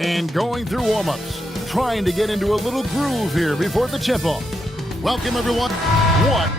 And going through warm-ups, trying to get into a little groove here before the tip-off. Welcome, everyone. One.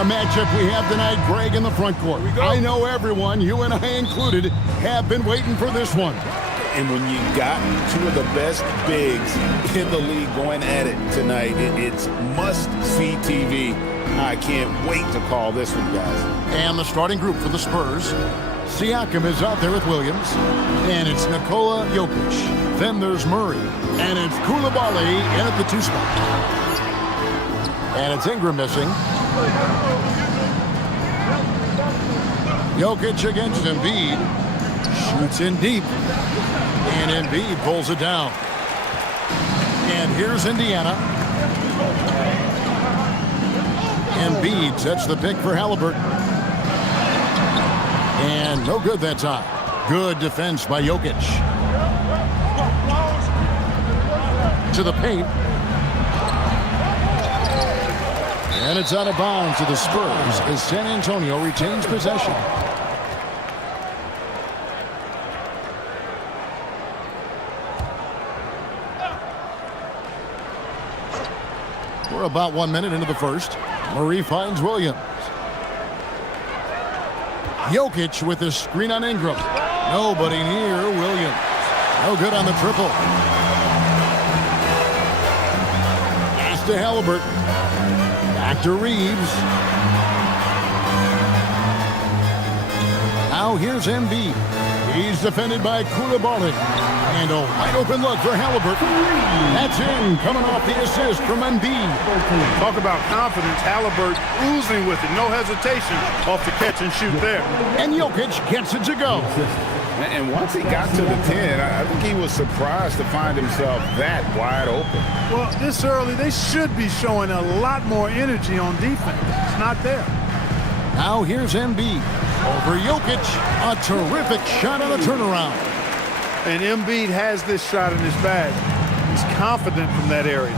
a matchup we have tonight, Greg, in the front court. I know everyone, you and I included, have been waiting for this one. And when you got two of the best bigs in the league going at it tonight, it's must-see TV. I can't wait to call this one, guys. And the starting group for the Spurs. Siakam is out there with Williams. And it's Nikola Jokic. Then there's Murray. And it's Koulibaly in at the 2 spot. And it's Ingram missing. Jokic against Embiid. Shoots in deep. And Embiid pulls it down. And here's Indiana. Embiid sets the pick for Halliburton. And no good that time. Good defense by Jokic. To the paint. And it's out of bounds to the Spurs as San Antonio retains possession. We're about 1 minute into the first. Murray finds Williams. Jokic with a screen on Ingram. Nobody near Williams. No good on the triple. Pass to Halliburton. Back to Reeves. Now here's Embiid. He's defended by Koulibaly. And a wide open look for Halliburton. That's in, coming off the assist from Embiid. Talk about confidence. Halliburton oozing with it. No hesitation off the catch and shoot there. And Jokic gets it to go. And once he got to the 10, I think he was surprised to find himself that wide open. Well, this early, they should be showing a lot more energy on defense. It's not there. Now here's Embiid. Over Jokic. A terrific shot on a turnaround. And Embiid has this shot in his bag. He's confident from that area.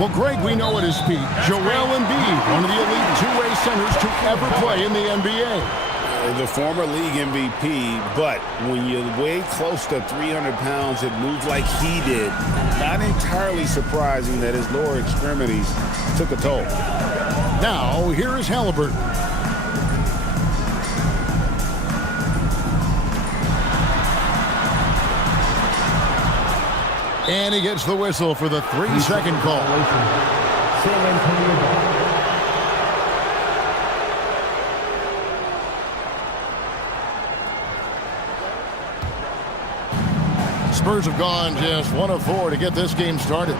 Well, Greg, we know at his peak, Joel Embiid, one of the elite two-way centers to ever play in the NBA. The former league MVP, but when you weigh close to 300 pounds and move like he did, not entirely surprising that his lower extremities took a toll. Now, here is Halliburton. And he gets the whistle for the 3-second call. Spurs have gone just 1 of 4 to get this game started.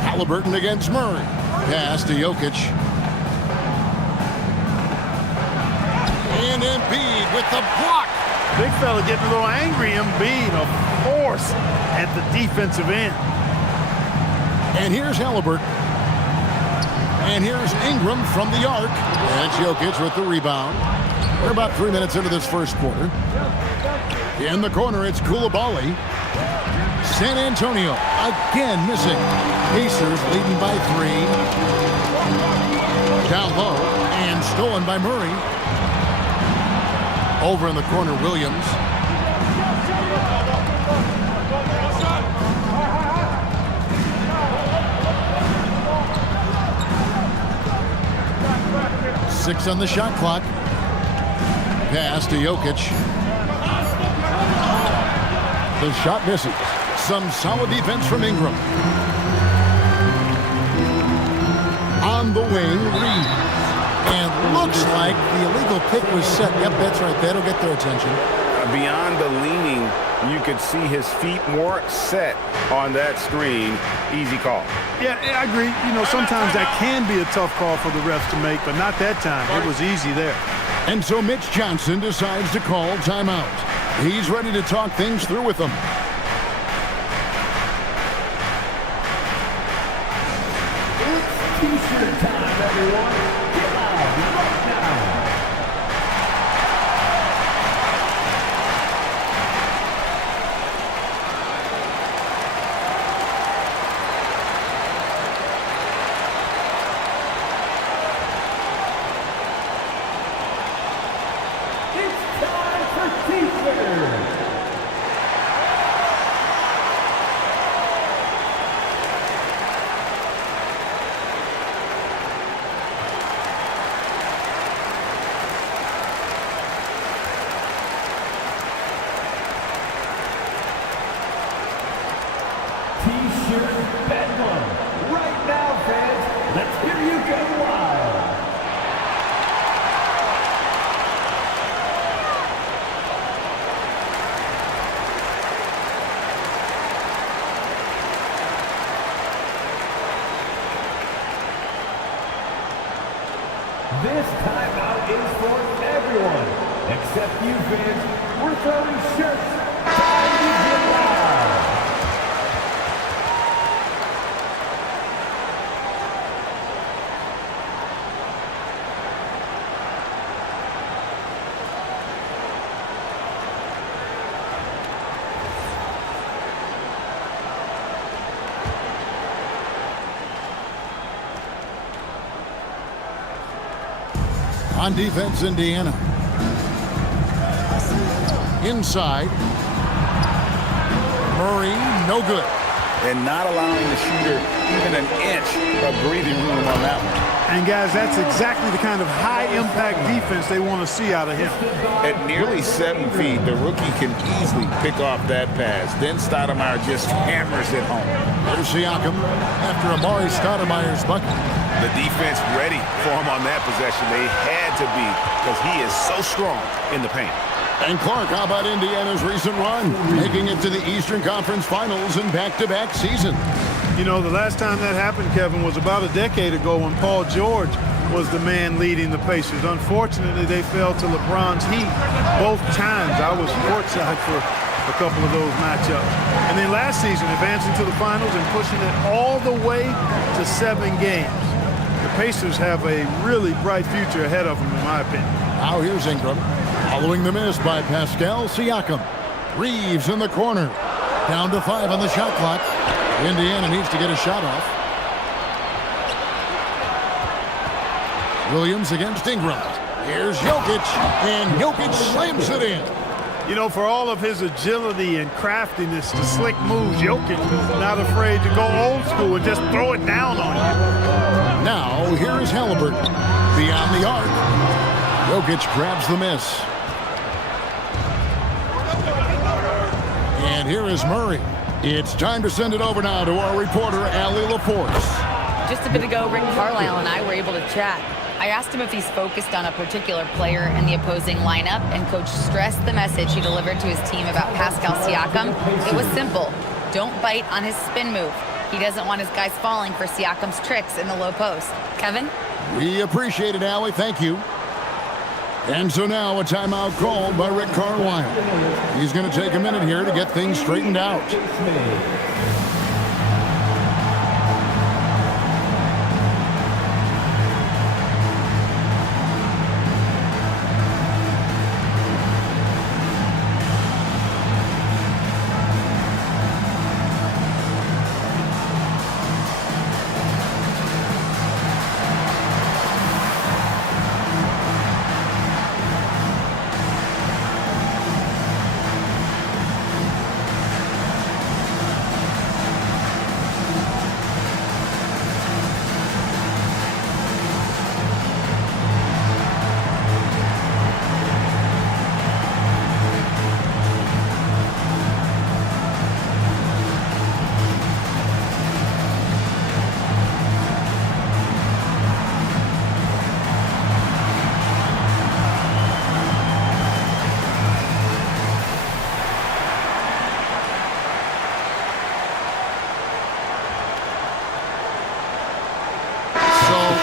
Halliburton against Murray. Pass to Jokic. And Embiid with the block. Big fella getting a little angry. Embiid, a force at the defensive end. And here's Halliburton. And here's Ingram from the arc. And Jokic with the rebound. We're about 3 minutes into this first quarter. In the corner, it's Koulibaly. San Antonio again missing. Pacers leading by 3. Down low and stolen by Murray. Over in the corner, Williams. Six on the shot clock. Pass to Jokic. The shot misses. Some solid defense from Ingram. On the wing, Reeves. And looks like the illegal pick was set. Yep, that's right. That'll get their attention. Beyond the leaning, you could see his feet more set on that screen. Easy call. Yeah, I agree. You know, sometimes that can be a tough call for the refs to make, but not that time. It was easy there. And so Mitch Johnson decides to call timeout. He's ready to talk things through with them. It's T-shirt time, everyone. Get out right now. It's time for T-shirt. This timeout is for everyone, except you fans. We're throwing shirts. Time to get loud. On defense, Indiana. Inside. Murray, no good. And not allowing the shooter even an inch of breathing room on that one. And, guys, that's exactly the kind of high-impact defense they want to see out of him. At nearly 7 feet, the rookie can easily pick off that pass. Then Stoudemire just hammers it home. There's Siakam after Amari Stoudemire's bucket. The defense ready for him on that possession. They had to be because he is so strong in the paint. And Clark, how about Indiana's recent run? Making it to the Eastern Conference Finals in back-to-back seasons. You know, the last time that happened, Kevin, was about a decade ago when Paul George was the man leading the Pacers. Unfortunately, they fell to LeBron's heat both times. I was courtside for a couple of those matchups. And then last season, advancing to the finals and pushing it all the way to 7 games. The Pacers have a really bright future ahead of them, in my opinion. Now here's Ingram. Following the miss by Pascal Siakam. Reeves in the corner. Down to 5 on the shot clock. Indiana needs to get a shot off. Williams against Ingram. Here's Jokic, and Jokic slams it in. You know, for all of his agility and craftiness, the slick moves, Jokic not afraid to go old school and just throw it down on you. Now, here's Halliburton. Beyond the arc. Jokic grabs the miss. And here is Murray. It's time to send it over now to our reporter, Allie LaForce. Just a bit ago, Rick Carlisle and I were able to chat. I asked him if he's focused on a particular player in the opposing lineup, and Coach stressed the message he delivered to his team about Pascal Siakam. It was simple. Don't bite on his spin move. He doesn't want his guys falling for Siakam's tricks in the low post. Kevin? We appreciate it, Allie. Thank you. And so now a timeout called by Rick Carlisle. He's going to take a minute here to get things straightened out.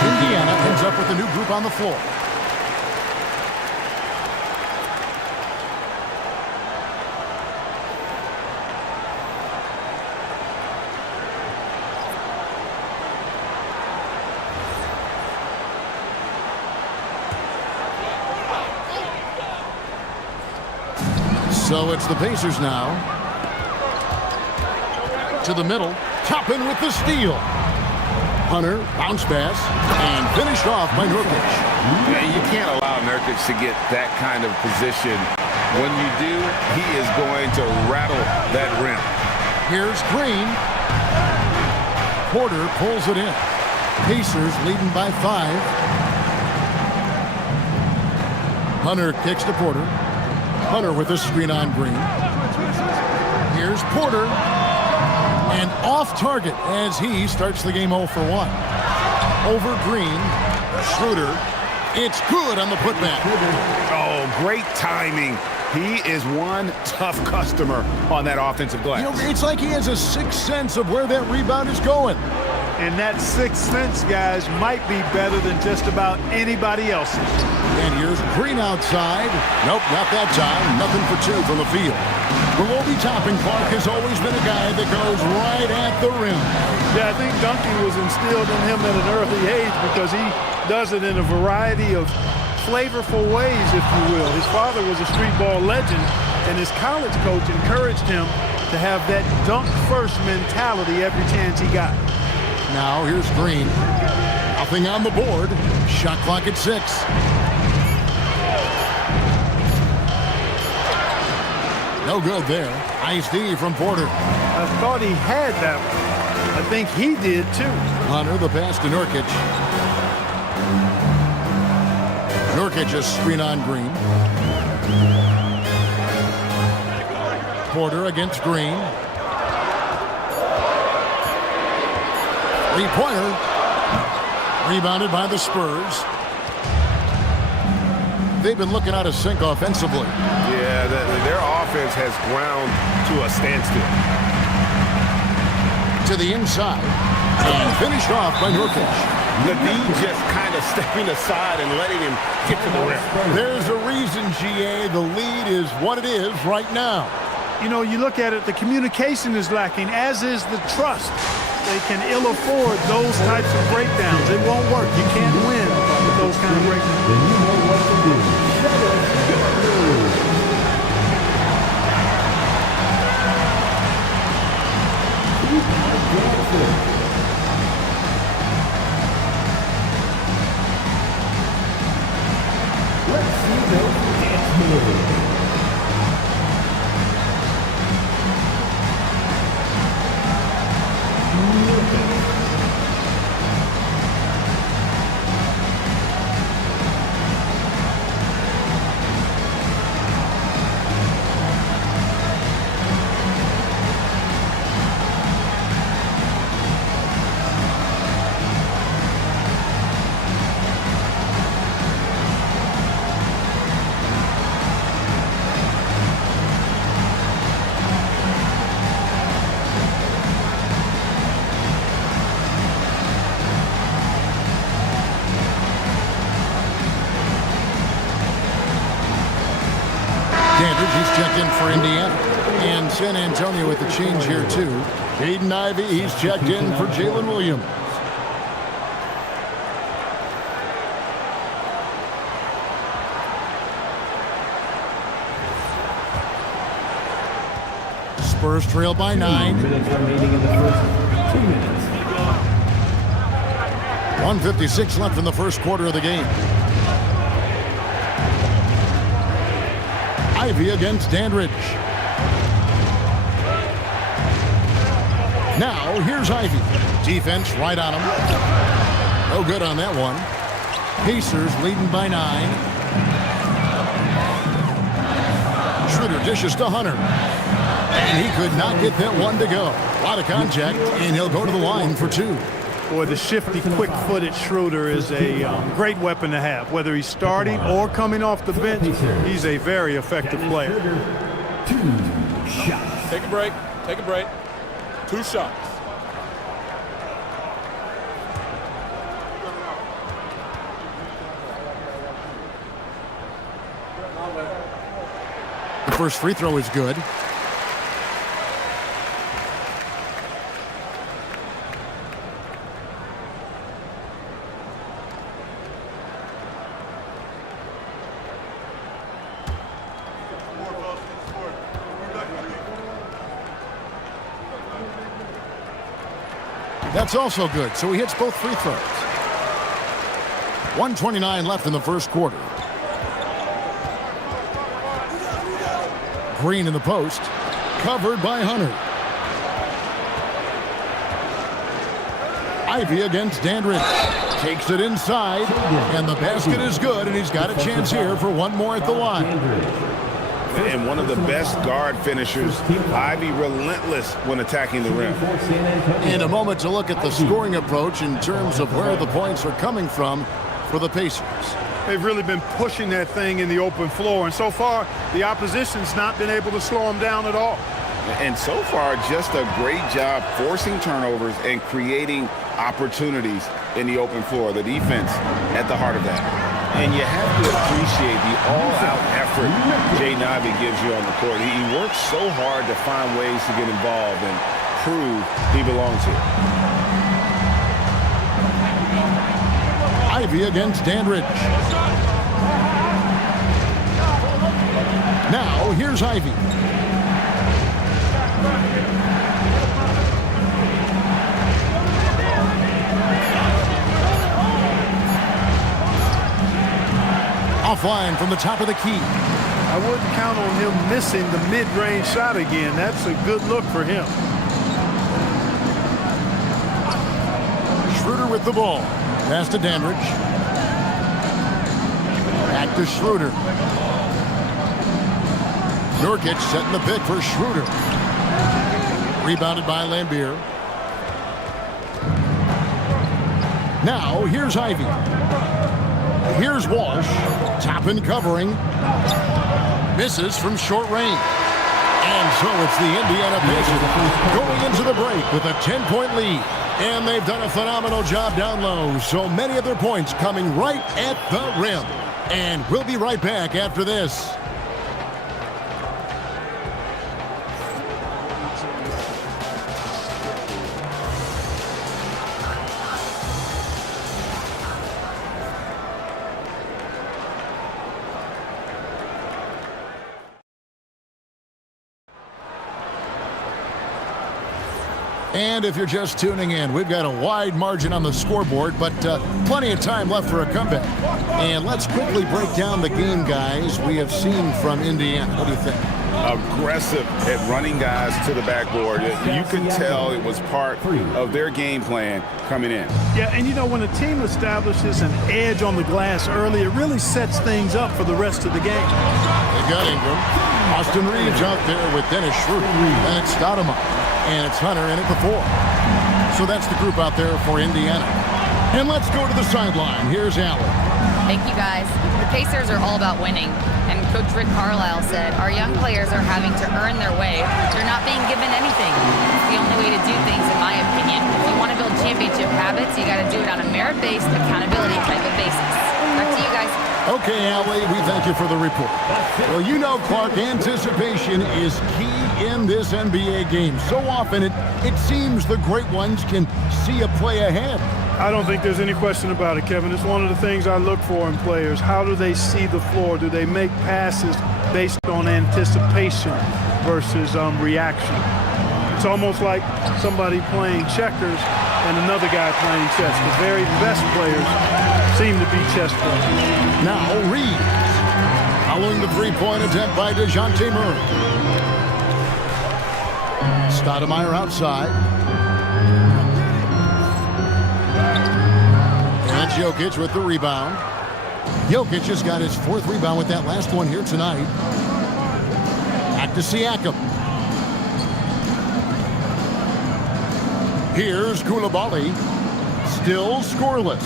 Indiana ends up with a new group on the floor. So it's the Pacers now. To the middle. Toppin with the steal. Hunter, bounce pass, and finished off by Nurkic. Yeah, you can't allow Nurkic to get that kind of position. When you do, he is going to rattle that rim. Here's Green. Porter pulls it in. Pacers leading by 5. Hunter kicks to Porter. Hunter with a screen on Green. Here's Porter. And off target as he starts the game 0 for 1. Over Green. Schroeder. It's good on the putback. Oh, great timing. He is one tough customer on that offensive glass. You know, it's like he has a sixth sense of where that rebound is going. And that sixth sense, guys, might be better than just about anybody else's. And here's Green outside. Nope, not that time. Nothing for two from the field. Well, Obi Toppin Clark has always been a guy that goes right at the rim. Yeah, I think dunking was instilled in him at an early age because he does it in a variety of flavorful ways, if you will. His father was a street ball legend, and his college coach encouraged him to have that dunk-first mentality every chance he got. Now here's Green. Nothing on the board. Shot clock at 6. No good there. Nice D from Porter. I thought he had that one. I think he did too. Hunter, the pass to Nurkic. Nurkic a screen on Green. Porter against Green. Three-pointer. Rebounded by the Spurs. They've been looking out of sync offensively. Yeah, their offense has ground to a standstill. To the inside. And finished off by Nurkic. Nadeem just kind of stepping aside and letting him get to the rim. There's a reason, GA, the lead is what it is right now. You know, you look at it, the communication is lacking, as is the trust. They can ill afford those types of breakdowns. It won't work. You can't win with those kind of breakdowns. Then you know what to do. Shut up, let's see those dance moves. He's checked in for Indiana. And San Antonio with the change here, too. Jaden Ivey, he's checked in for Jalen Williams. Spurs trail by 9. 2 minutes remaining in the first 2 minutes. 1:56 left in the first quarter of the game. Ivey against Dandridge. Now, here's Ivey. Defense right on him. No good on that one. Pacers leading by 9. Schroeder dishes to Hunter. And he could not get that one to go. A lot of contact, and he'll go to the line for 2. Boy, the shifty, quick-footed Schroeder is a great weapon to have. Whether he's starting or coming off the bench, he's a very effective player. 2 shots. Take a break. Take a break. 2 shots. The first free throw is good. That's also good, so he hits both free throws. 1:29 left in the first quarter. Green in the post, covered by Hunter. Ivey against Dandridge. Takes it inside, and the basket is good, and he's got a chance here for one more at the line. And one of the best guard finishers. Ivey relentless when attacking the rim. In a moment to look at the scoring approach in terms of where the points are coming from for the Pacers. They've really been pushing that thing in the open floor, and so far the opposition's not been able to slow them down at all. And so far, just a great job forcing turnovers and creating opportunities in the open floor. The defense at the heart of that. And you have to appreciate the all-out effort Jay Navi gives you on the court. He works so hard to find ways to get involved and prove he belongs here. Ivy against Dandridge. Now, here's Ivy. Offline from the top of the key. I wouldn't count on him missing the mid-range shot again. That's a good look for him. Schroeder with the ball. Pass to Dandridge. Back to Schroeder. Nurkic setting the pick for Schroeder. Rebounded by Lambier. Now, here's Ivy. Here's Walsh. Top and covering. Misses from short range. And so it's the Indiana Pacers going into the break with a 10-point lead. And they've done a phenomenal job down low. So many of their points coming right at the rim. And we'll be right back after this. And if you're just tuning in, we've got a wide margin on the scoreboard, but plenty of time left for a comeback. And let's quickly break down the game, guys, we have seen from Indiana. What do you think? Aggressive at running guys to the backboard. You could tell it was part of their game plan coming in. Yeah, and you know, when a team establishes an edge on the glass early, it really sets things up for the rest of the game. They've got Ingram. Austin Reeves out there with Dennis Schroeder. And it's Stoudemire. And it's Hunter in at the 4. So that's the group out there for Indiana. And let's go to the sideline. Here's Allen. Thank you, guys. The Pacers are all about winning. And Coach Rick Carlisle said, our young players are having to earn their way. They're not being given anything. It's the only way to do things, in my opinion. If you want to build championship habits, you got to do it on a merit-based, accountability type of basis. Back to you guys. Okay, Allie, we thank you for the report. Well, you know, Clark, anticipation is key in this NBA game. So often it seems the great ones can see a play ahead. I don't think there's any question about it, Kevin. It's one of the things I look for in players. How do they see the floor? Do they make passes based on anticipation versus reaction? It's almost like somebody playing checkers and another guy playing chess. The very best players seem to be chess players. Now Reeves, following the three-point attempt by DeJounte Murray. Stoudemire outside. And Jokic with the rebound. Jokic has got his 4th rebound with that last one here tonight. Back to Siakam. Here's Coulibaly. Still scoreless.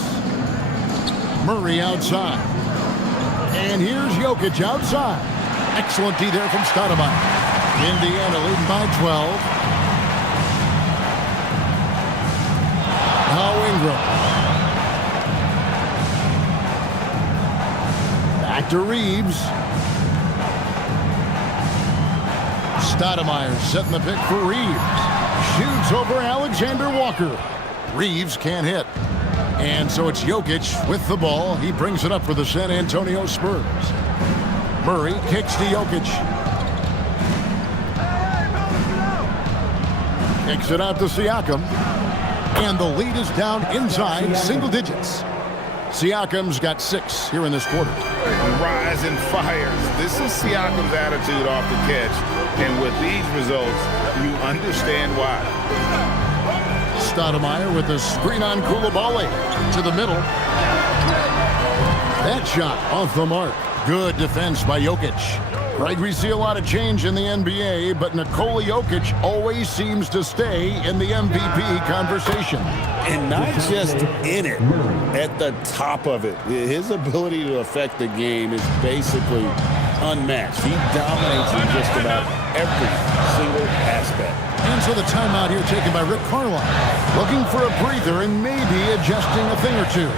Murray outside. And here's Jokic outside. Excellent D there from Stoudemire. Indiana leading by 12. Now Ingram. Back to Reeves. Stoudemire setting the pick for Reeves. Shoots over Alexander Walker. Reeves can't hit. And so it's Jokic with the ball. He brings it up for the San Antonio Spurs. Murray kicks to Jokic. Kicks it out to Siakam. And the lead is down inside single digits. Siakam's got 6 here in this quarter. Rise and fires. This is Siakam's attitude off the catch. And with these results, you understand why. Stoudemire with a screen on Coulibaly to the middle. That shot off the mark. Good defense by Jokic. Right, we see a lot of change in the NBA, but Nikola Jokic always seems to stay in the MVP conversation. And not just in it, at the top of it. His ability to affect the game is basically unmatched. He dominates in just about every single aspect. And so the timeout here taken by Rick Carlisle. Looking for a breather and maybe adjusting a thing or two.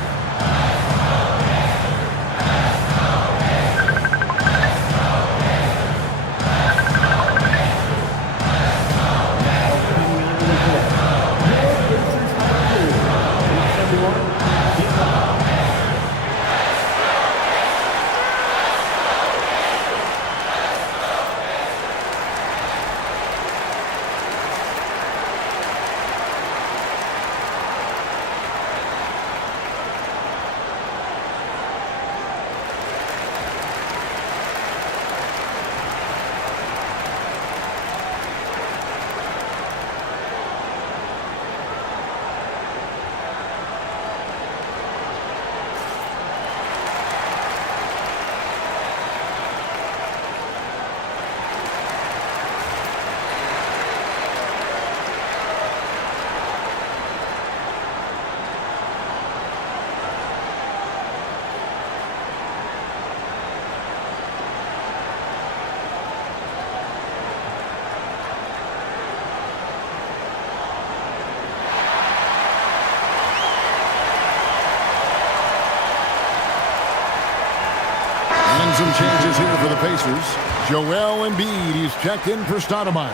Some changes here for the Pacers. Joel Embiid, he's checked in for Stoudemire.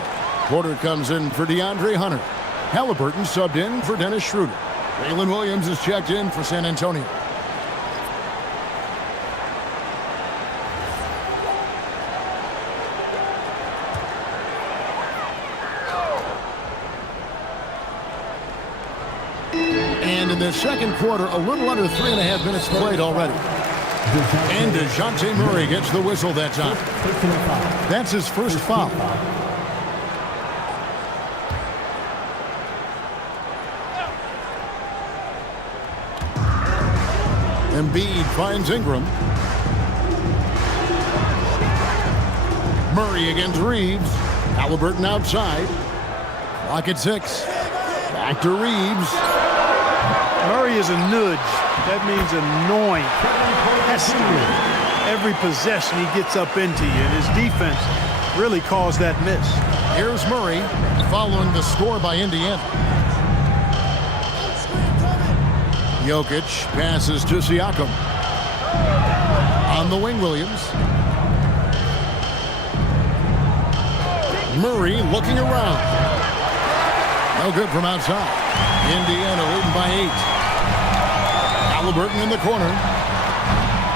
Porter comes in for DeAndre Hunter. Halliburton subbed in for Dennis Schroeder. Jalen Williams is checked in for San Antonio. And in the second quarter, a little under 3.5 minutes played already. And DeJounte Murray gets the whistle that time. That's his first foul. Embiid finds Ingram. Murray against Reeves. Halliburton outside. Clock at 6. Back to Reeves. Murray is a nudge. That means annoying. Every possession he gets up into you, and his defense really caused that miss. Here's Murray following the score by Indiana. Jokic passes to Siakam. On the wing, Williams. Murray looking around. No good from outside. Indiana leading by 8. Halliburton in the corner.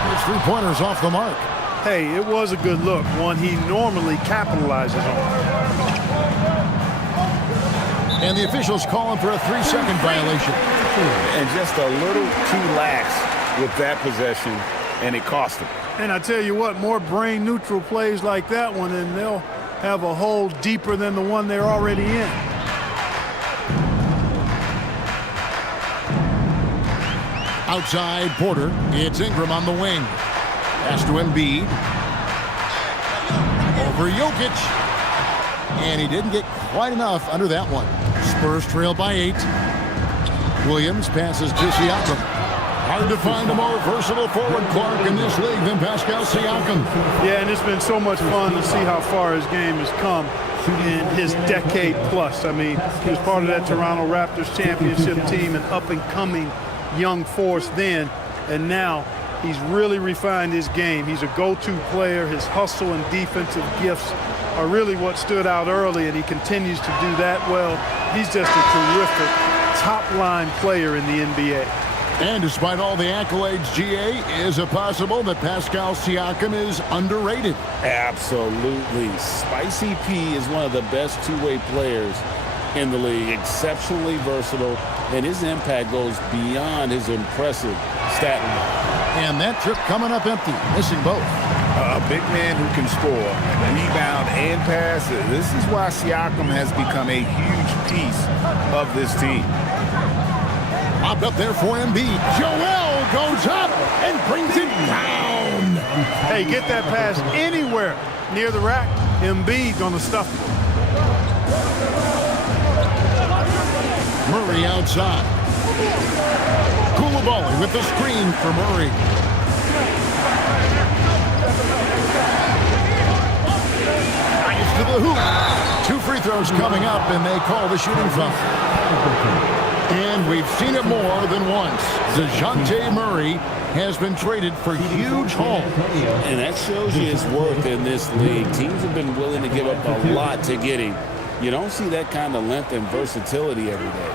His three-pointers off the mark. Hey, it was a good look, one he normally capitalizes on. And the officials calling for a 3-second violation. And just a little too lax with that possession, and it cost him. And I tell you what, more brain-neutral plays like that one, and they'll have a hole deeper than the one they're already in. Outside, Porter. It's Ingram on the wing. Pass to Embiid. Over Jokic. And he didn't get quite enough under that one. Spurs trail by 8. Williams passes to Siakam. Hard to find a more versatile forward, Clark, in this league than Pascal Siakam. Yeah, and it's been so much fun to see how far his game has come in his decade plus. I mean, he was part of that Toronto Raptors championship team, an up-and-coming young force then, and now he's really refined his game. He's a go-to player. His hustle and defensive gifts are really what stood out early, and he continues to do that well. He's just a terrific top-line player in the NBA. And despite all the accolades, GA, is it possible that Pascal Siakam is underrated? Absolutely. Spicy P is one of the best two-way players in the league, exceptionally versatile, and his impact goes beyond his impressive stat line. And that trip coming up empty, missing both. A big man who can score, rebound, and pass. This is why Siakam has become a huge piece of this team. Popped up there for Embiid. Joel goes up and brings it down. Hey, get that pass anywhere near the rack. Embiid gonna stuff it. Murray outside. Koulibaly with the screen for Murray. Nice to the hoop. 2 free throws coming up, and they call the shooting foul. And we've seen it more than once. DeJounte Murray has been traded for huge haul. And that shows you his worth in this league. Teams have been willing to give up a lot to get him. You don't see that kind of length and versatility every day.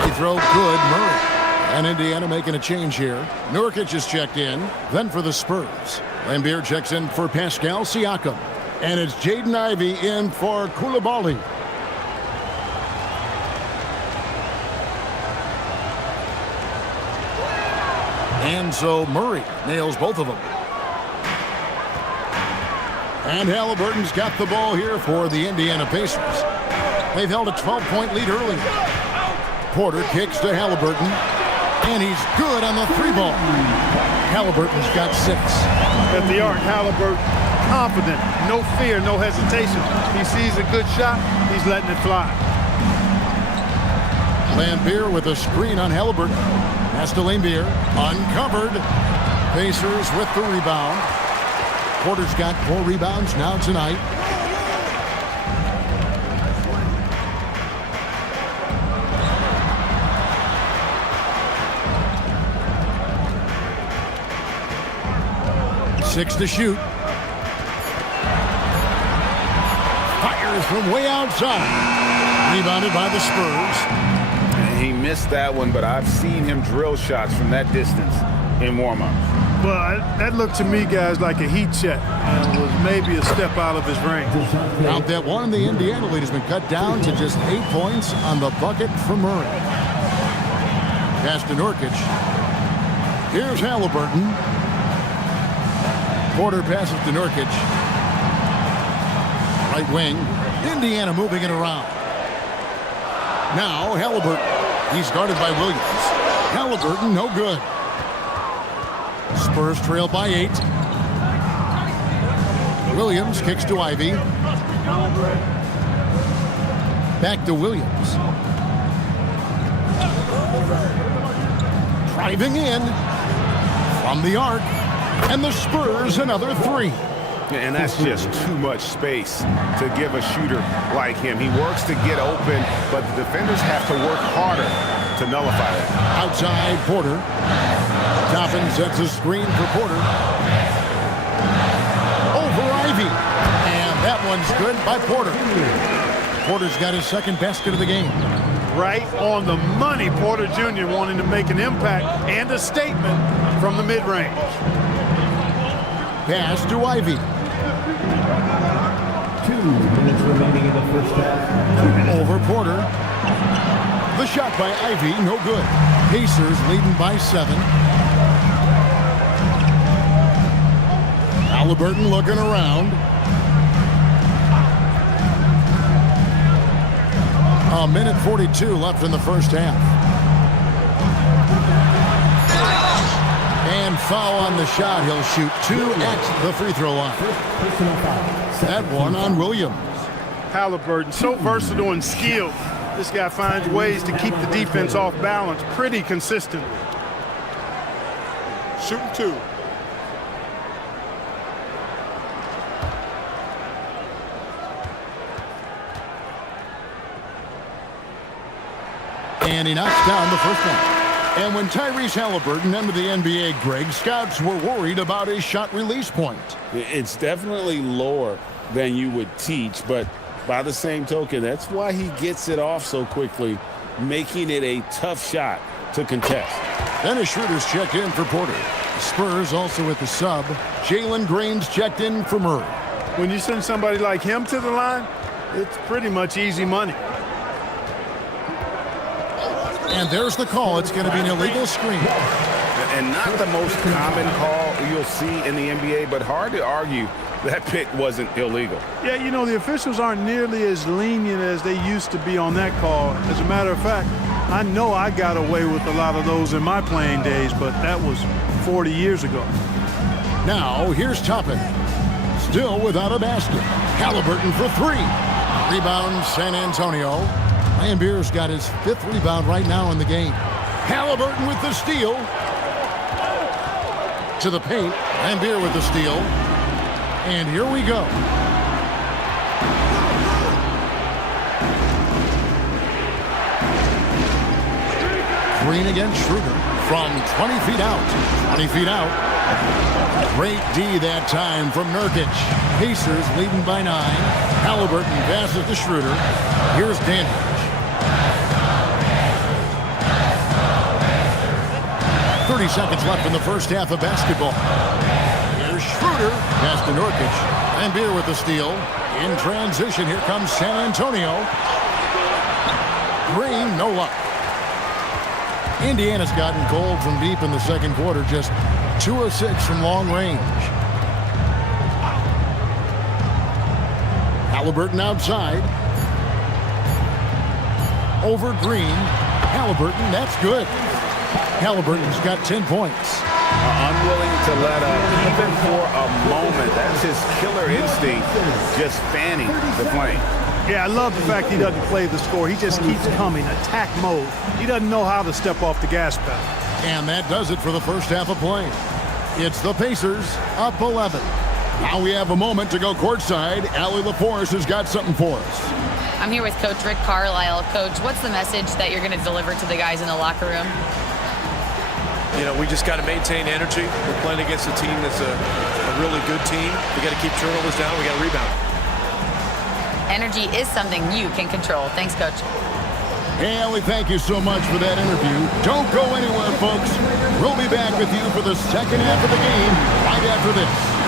Free throw good, Murray. And Indiana making a change here. Nurkic is checked in. Then for the Spurs, Lambier checks in for Pascal Siakam. And it's Jaden Ivey in for Coulibaly. And so Murray nails both of them. And Halliburton's got the ball here for the Indiana Pacers. They've held a 12-point lead early. Porter kicks to Halliburton. And he's good on the 3-ball. Halliburton's got 6. At the arc, Halliburton confident, no fear, no hesitation. He sees a good shot, he's letting it fly. Lambier with a screen on Halliburton. Pass to Lambier, uncovered. Pacers with the rebound. Porter's got 4 rebounds now tonight. Six to shoot. Fires from way outside. Rebounded by the Spurs. He missed that one, but I've seen him drill shots from that distance in warm-ups. Well, that looked to me, guys, like a heat check and was maybe a step out of his range. Count that one. The Indiana lead has been cut down to just 8 points on the bucket from Murray. Pass to Nurkic. Here's Halliburton. Porter passes to Nurkic. Right wing. Indiana moving it around. Now Halliburton. He's guarded by Williams. Halliburton, no good. Spurs trail by 8. Williams kicks to Ivy. Back to Williams. Driving in from the arc. And the Spurs another 3. And that's just too much space to give a shooter like him. He works to get open, but the defenders have to work harder to nullify that. Outside Porter. Toppin sets a screen for Porter. Over Ivy. And that one's good by Porter. Porter's got his 2nd basket of the game. Right on the money, Porter Jr. wanting to make an impact and a statement from the mid-range. Pass to Ivy. 2 minutes remaining in the first half. Over Porter. The shot by Ivy, no good. Pacers leading by 7. Halliburton looking around. A minute 42 left in the first half. And foul on the shot. He'll shoot 2 at the free throw line. That one on Williams. Halliburton, so versatile and skilled. This guy finds ways to keep the defense off balance pretty consistently. Shooting 2. And he knocks down the first one. And when Tyrese Halliburton entered the NBA, Greg, scouts were worried about his shot release point. It's definitely lower than you would teach, but by the same token, that's why he gets it off so quickly, making it a tough shot to contest. Then a Schroeder's checked in for Porter. The Spurs also with the sub. Jalen Green's checked in for Murray. When you send somebody like him to the line, it's pretty much easy money. And there's the call. It's going to be an illegal screen. And not the most common call you'll see in the NBA, but hard to argue that pick wasn't illegal. Yeah, you know, the officials aren't nearly as lenient as they used to be on that call. As a matter of fact, I know I got away with a lot of those in my playing days, but that was 40 years ago. Now, here's Toppin. Still without a basket. Halliburton for 3. Rebound, San Antonio. Lambier's got his 5th rebound right now in the game. Halliburton with the steal. To the paint. Lambier with the steal. And here we go. Green against Schroeder from 20 feet out. 20 feet out. Great D that time from Nurkic. Pacers leading by 9. Halliburton passes to Schroeder. Here's Dandridge. 30 seconds left in the first half of basketball. Here's Schroeder. Pass to Nurkic. Lambier with the steal. In transition, here comes San Antonio. Green, no luck. Indiana's gotten cold from deep in the second quarter. Just 2 of 6 from long range. Halliburton outside. Over Green. Halliburton, that's good. Halliburton's got 10 points. Unwilling to let up, even for a moment. That's his killer instinct, just fanning the flame. Yeah, I love the fact he doesn't play the score. He just keeps coming, attack mode. He doesn't know how to step off the gas pedal. And that does it for the first half of play. It's the Pacers up 11. Now we have a moment to go courtside. Allie LaForce has got something for us. I'm here with Coach Rick Carlisle. Coach, what's the message that you're going to deliver to the guys in the locker room? You know, we just got to maintain energy. We're playing against a team that's a really good team. We got to keep turnovers down. We got to rebound. Energy is something you can control. Thanks, Coach. Hey, Allie, thank you so much for that interview. Don't go anywhere, folks. We'll be back with you for the second half of the game right after this.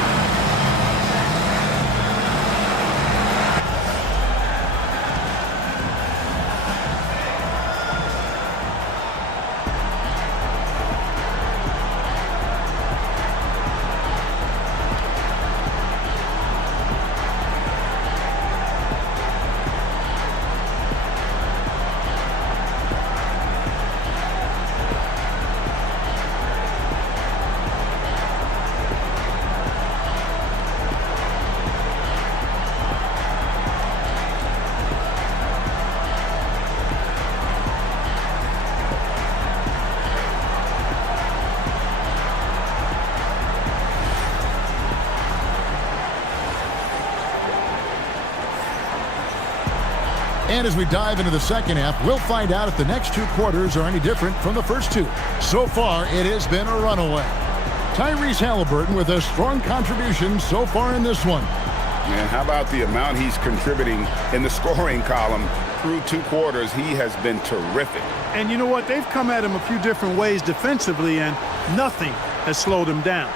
And as we dive into the second half, we'll find out if the next 2 quarters are any different from the first 2. So far, it has been a runaway. Tyrese Halliburton with a strong contribution so far in this one. And how about the amount he's contributing in the scoring column through 2 quarters? He has been terrific. And you know what? They've come at him a few different ways defensively, and nothing has slowed him down.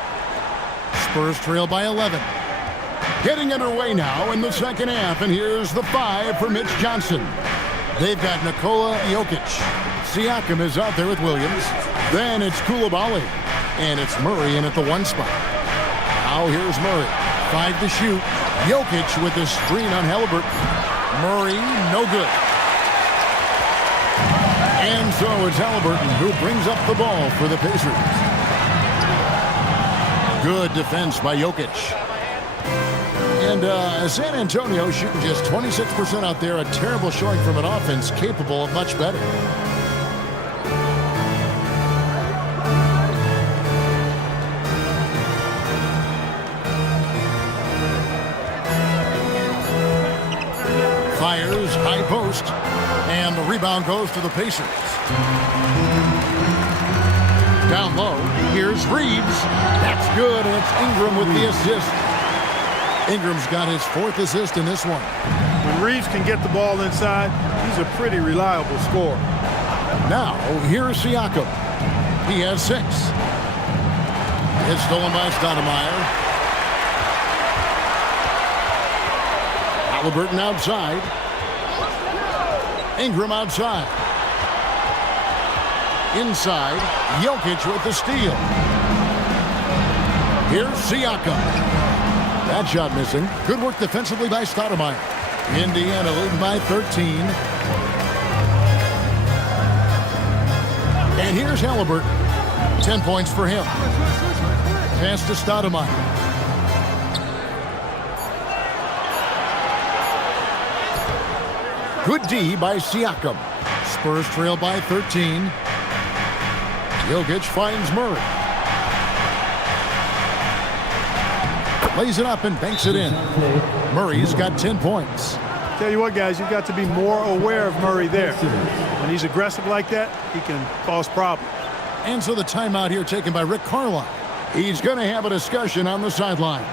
Spurs trail by 11. Getting underway now in the second half, and here's the 5 for Mitch Johnson. They've got Nikola Jokic. Siakam is out there with Williams. Then it's Koulibaly, and it's Murray in at the 1 spot. Now here's Murray. 5 to shoot. Jokic with the screen on Halliburton. Murray, no good. And so it's Halliburton who brings up the ball for the Pacers. Good defense by Jokic. And San Antonio shooting just 26% out there. A terrible showing from an offense capable of much better. Fires, high post. And the rebound goes to the Pacers. Down low, here's Reeves. That's good, and it's Ingram with the assist. Ingram's got his 4th assist in this one. When Reeves can get the ball inside, he's a pretty reliable scorer. Now, here's Siakam. He has 6. It's stolen by Stoudemire. Halliburton outside. Ingram outside. Inside, Jokic with the steal. Here's Siakam. That shot missing. Good work defensively by Stoudemire. Indiana leading by 13. And here's Halliburton. 10 points for him. Pass to Stoudemire. Good D by Siakam. Spurs trail by 13. Jokic finds Murray. Lays it up and banks it in. Murray's got 10 points. Tell you what, guys, you've got to be more aware of Murray there. When he's aggressive like that, he can cause problems. And so the timeout here taken by Rick Carlisle. He's going to have a discussion on the sideline.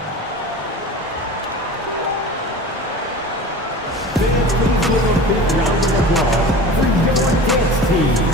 Fans, please give a big round of applause for your dance team.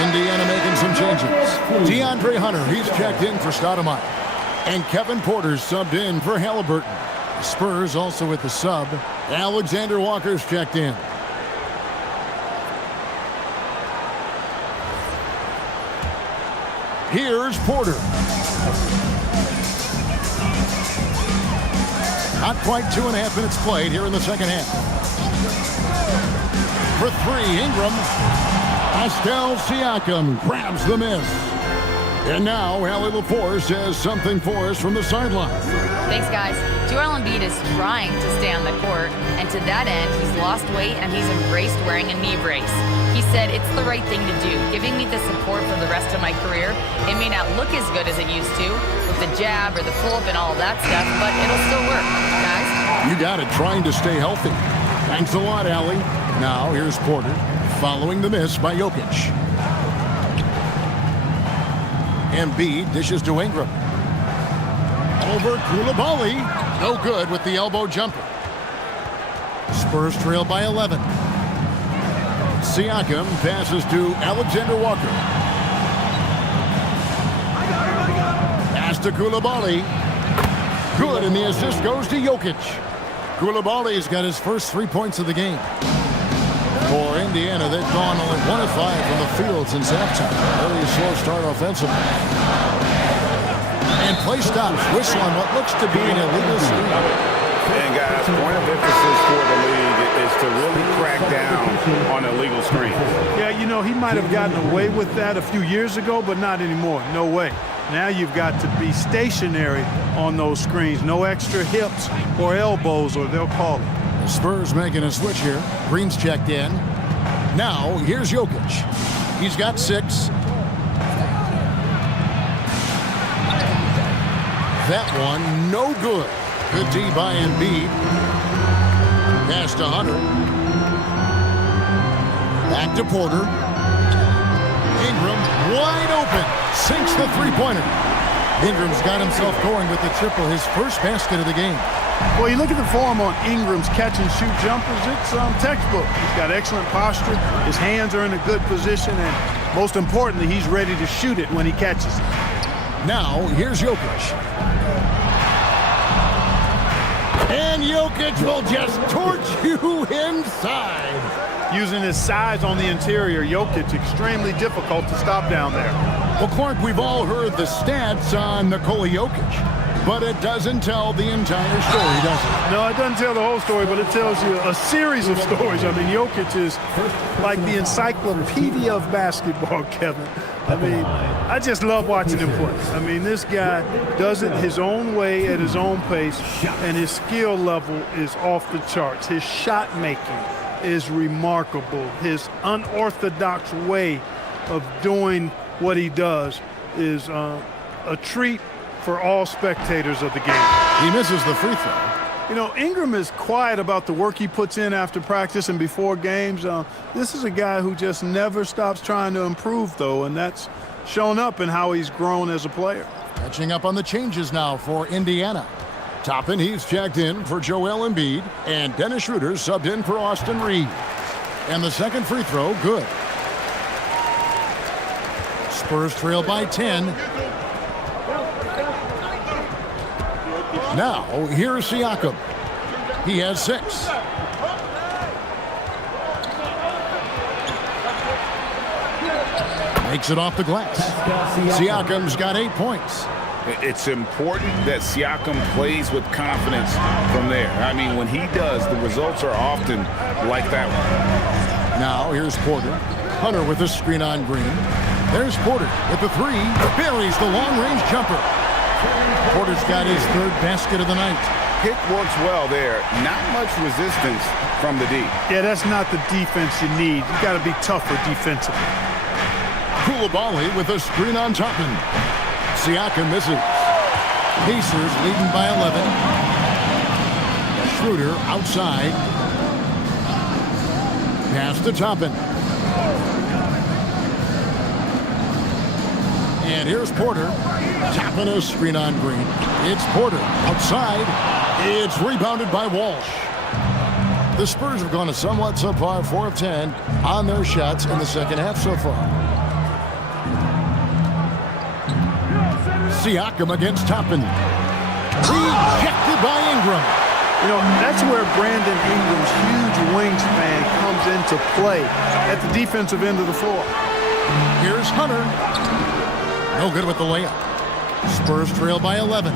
Indiana making some changes. DeAndre Hunter, he's checked in for Stoudemire. And Kevin Porter's subbed in for Halliburton. The Spurs also with the sub. Alexander Walker's checked in. Here's Porter. Not quite 2.5 minutes played here in the second half. For three, Ingram. Pascal Siakam grabs the miss. And now Allie LaForce has something for us from the sideline. Thanks, guys. Joel Embiid is trying to stay on the court, and to that end, he's lost weight and he's embraced wearing a knee brace. He said, "It's the right thing to do, giving me the support for the rest of my career. It may not look as good as it used to, with the jab or the pull-up and all that stuff, but it'll still work." Guys? You got it, trying to stay healthy. Thanks a lot, Allie. Now here's Porter, following the miss by Jokic. Embiid dishes to Ingram. Over Koulibaly. No good with the elbow jumper. Spurs trail by 11. Siakam passes to Alexander Walker. Pass to Koulibaly. Good, and the assist goes to Jokic. Koulibaly's got his first 3 points of the game. For Indiana, they've gone only 1 of 5 from the field since halftime. Very slow start offensively. And play stops. Whistle on what looks to be an illegal screen. And guys, point of emphasis for the league is to really crack down on illegal screens. Yeah, you know, he might have gotten away with that a few years ago, but not anymore. No way. Now you've got to be stationary on those screens. No extra hips or elbows, or they'll call it. The Spurs making a switch here. Green's checked in. Now, here's Jokic. He's got 6. That one, no good. Good D by Embiid. Pass to Hunter. Back to Porter. Ingram, wide open. Sinks the three-pointer. Ingram's got himself going with the triple, his first basket of the game. Well, you look at the form on Ingram's catch-and-shoot jumpers, it's textbook. He's got excellent posture. His hands are in a good position, and most importantly, he's ready to shoot it when he catches it. Now, here's Jokic. And Jokic will just torch you inside. Using his size on the interior, Jokic extremely difficult to stop down there. Well, Clark, we've all heard the stats on Nikola Jokic, but it doesn't tell the entire story, does it? No, it doesn't tell the whole story, but it tells you a series of stories. I mean, Jokic is like the encyclopedia of basketball, Kevin. I mean, I just love watching him play. I mean, this guy does it his own way at his own pace, and his skill level is off the charts. His shot making is remarkable. His unorthodox way of doing what he does is a treat for all spectators of the game. He misses the free throw. You know, Ingram is quiet about the work he puts in after practice and before games. This is a guy who just never stops trying to improve, though, and that's shown up in how he's grown as a player. Catching up on the changes now for Indiana. Toppin, he's checked in for Joel Embiid, and Dennis Schroeder subbed in for Austin Reeves. And the second free throw, good. Spurs trail by 10. Now, here's Siakam. He has 6. Makes it off the glass. Siakam's got 8 points. It's important that Siakam plays with confidence from there. I mean, when he does, the results are often like that one. Now, here's Porter. Hunter with a screen on Green. There's Porter with the 3. Buries the long-range jumper. Porter's got his 3rd basket of the night. Pick works well there. Not much resistance from the D. Yeah, that's not the defense you need. You got to be tougher defensively. Koulibaly with a screen on Toppin. Siakam misses. Pacers leading by 11. Schroeder outside. Pass to Toppin. And here's Porter. Toppin a screen on Green. It's Porter outside. It's rebounded by Walsh. The Spurs have gone a somewhat subpar 4 of 10 on their shots in the second half so far. Siakam against Toppin. Rejected by Ingram. You know, that's where Brandon Ingram's huge wingspan comes into play at the defensive end of the floor. Here's Hunter. No good with the layup. Spurs trail by 11.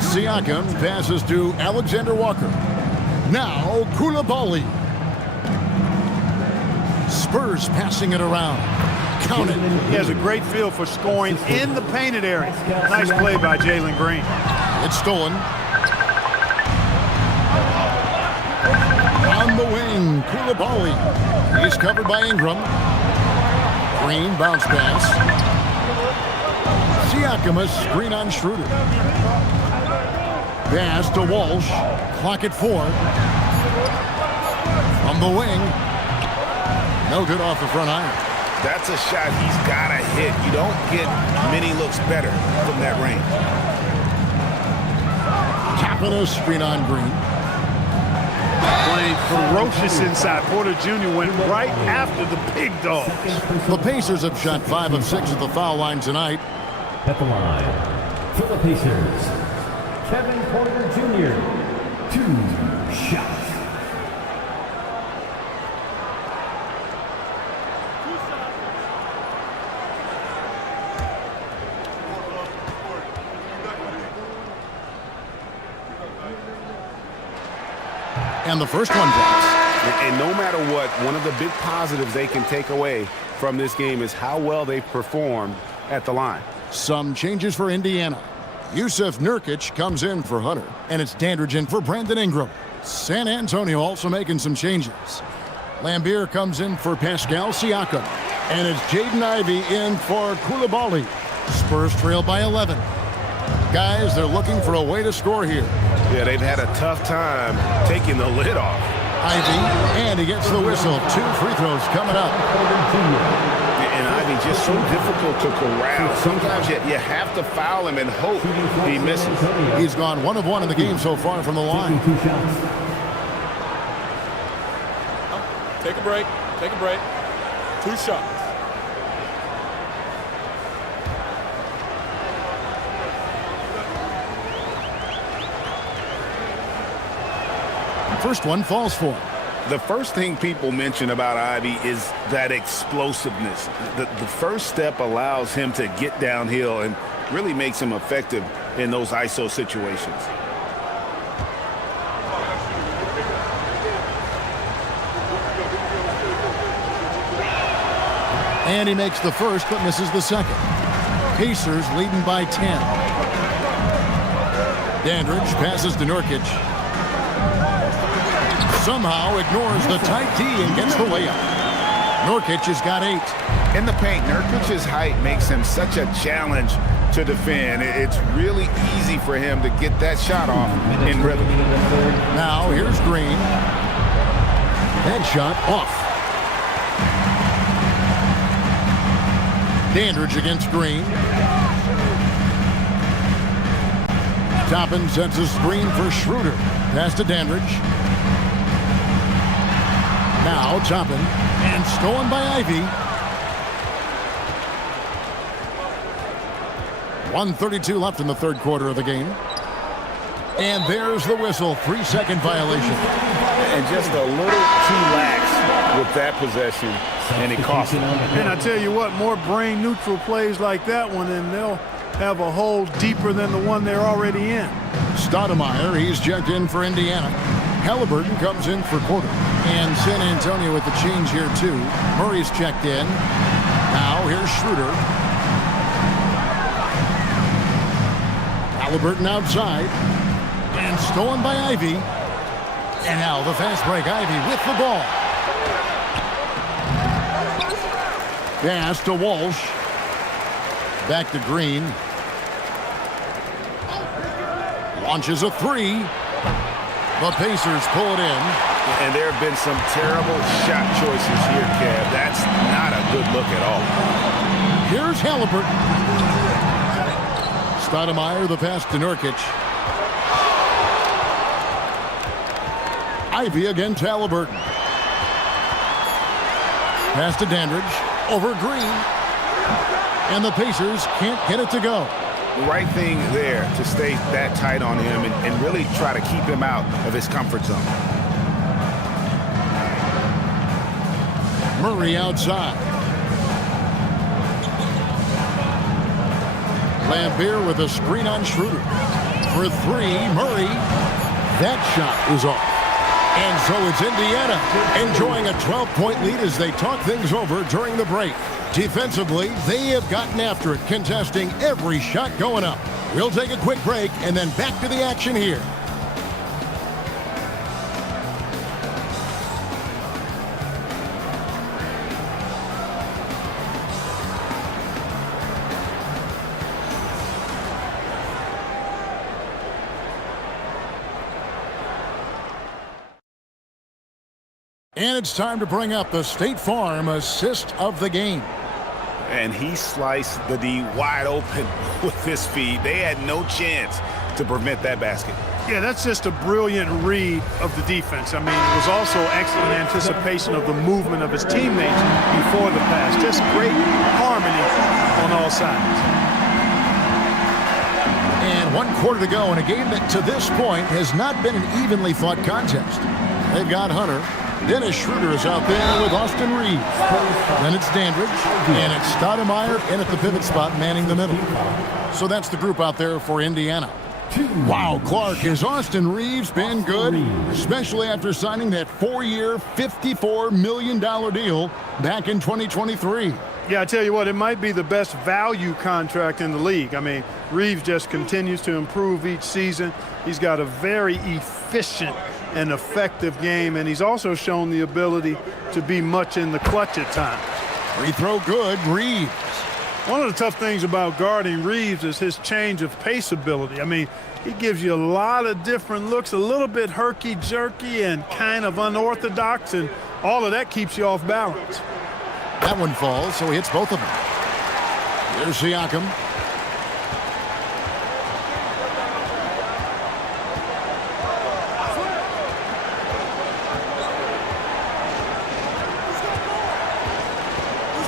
Siakam passes to Alexander Walker. Now Koulibaly. Spurs passing it around. Count it. He has a great feel for scoring in the painted area. Nice play by Jalen Green. It's stolen. On the wing, Koulibaly. He's covered by Ingram. Green bounce pass. Siakam a screen on Schroeder. Pass to Walsh. Clock at 4. From the wing. No good off the front iron. That's a shot he's got to hit. You don't get many looks better from that range. Tapping a screen on Green. Playing ferocious inside. Porter Jr. went right after the big dogs. The Pacers have shot 5 of 6 at the foul line tonight. At the line, for the Pacers, Kevin Porter Jr., 2 shots. And the first one drops. And no matter what, one of the big positives they can take away from this game is how well they've performed at the line. Some changes for Indiana. Yusuf Nurkic comes in for Hunter, and it's Dandridge for Brandon Ingram. San Antonio also making some changes. Lambier comes in for Pascal Siakam, and it's Jaden Ivey in for Koulibaly. Spurs trail by 11. Guys, they're looking for a way to score here. Yeah, they've had a tough time taking the lid off. Ivey, and he gets the whistle. 2 free throws coming up. And Ivey just so difficult to corral. Sometimes you have to foul him and hope he misses. He's gone 1 of 1 in the game so far from the line. Take a break. Take a break. 2 shots. First one falls for him. The first thing people mention about Ivey is that explosiveness. The first step allows him to get downhill and really makes him effective in those ISO situations. And he makes the first but misses the second. Pacers leading by 10. Dandridge passes to Nurkic. Somehow ignores the tight D and gets the layup. Nurkic has got 8. In the paint, Nurkic's height makes him such a challenge to defend. It's really easy for him to get that shot off in rhythm. Now here's Green. That shot off. Dandridge against Green. Toppin sets a screen for Schroeder. Pass to Dandridge. Now Toppin, and stolen by Ivy. 1:32 left in the third quarter of the game. And there's the whistle. 3-second violation. And just a little too lax with that possession, and it cost him. And I tell you what, more brain-neutral plays like that one, and they'll have a hole deeper than the one they're already in. Stoudemire, he's checked in for Indiana. Halliburton comes in for Porter. And San Antonio with the change here, too. Murray's checked in. Now here's Schroeder. Halliburton outside. And stolen by Ivy. And now the fast break. Ivy with the ball. Pass to Walsh. Back to Green. Launches a three. The Pacers pull it in. And there have been some terrible shot choices here, Kev. That's not a good look at all. Here's Halliburton. Stoudemire, the pass to Nurkic. Ivy against Halliburton. Pass to Dandridge. Over Green. And the Pacers can't get it to go. The right thing there to stay that tight on him and really try to keep him out of his comfort zone. Murray outside. Lambeer with a screen on Schroeder. For three, Murray. That shot is off. And so it's Indiana enjoying a 12-point lead as they talk things over during the break. Defensively, they have gotten after it, contesting every shot going up. We'll take a quick break and then back to the action here. And it's time to bring up the State Farm assist of the game. And he sliced the D wide open with his feed. They had no chance to prevent that basket. Yeah, that's just a brilliant read of the defense. I mean, it was also excellent anticipation of the movement of his teammates before the pass. Just great harmony on all sides. And 1 quarter to go in a game that to this point has not been an evenly fought contest. They've got Hunter. Dennis Schroeder is out there with Austin Reeves. Then it's Dandridge, and it's Stoudemire in at the pivot spot, manning the middle. So that's the group out there for Indiana. Wow, Clark, has Austin Reeves been good? Especially after signing that 4-year, $54 million deal back in 2023. Yeah, I tell you what, it might be the best value contract in the league. I mean, Reeves just continues to improve each season. He's got a very efficient and effective game, and he's also shown the ability to be much in the clutch at times. Free throw good, Reeves. One of the tough things about guarding Reeves is his change of pace ability. I mean, he gives you a lot of different looks, a little bit herky-jerky and kind of unorthodox, and all of that keeps you off balance. That one falls, so he hits both of them. Here's Siakam.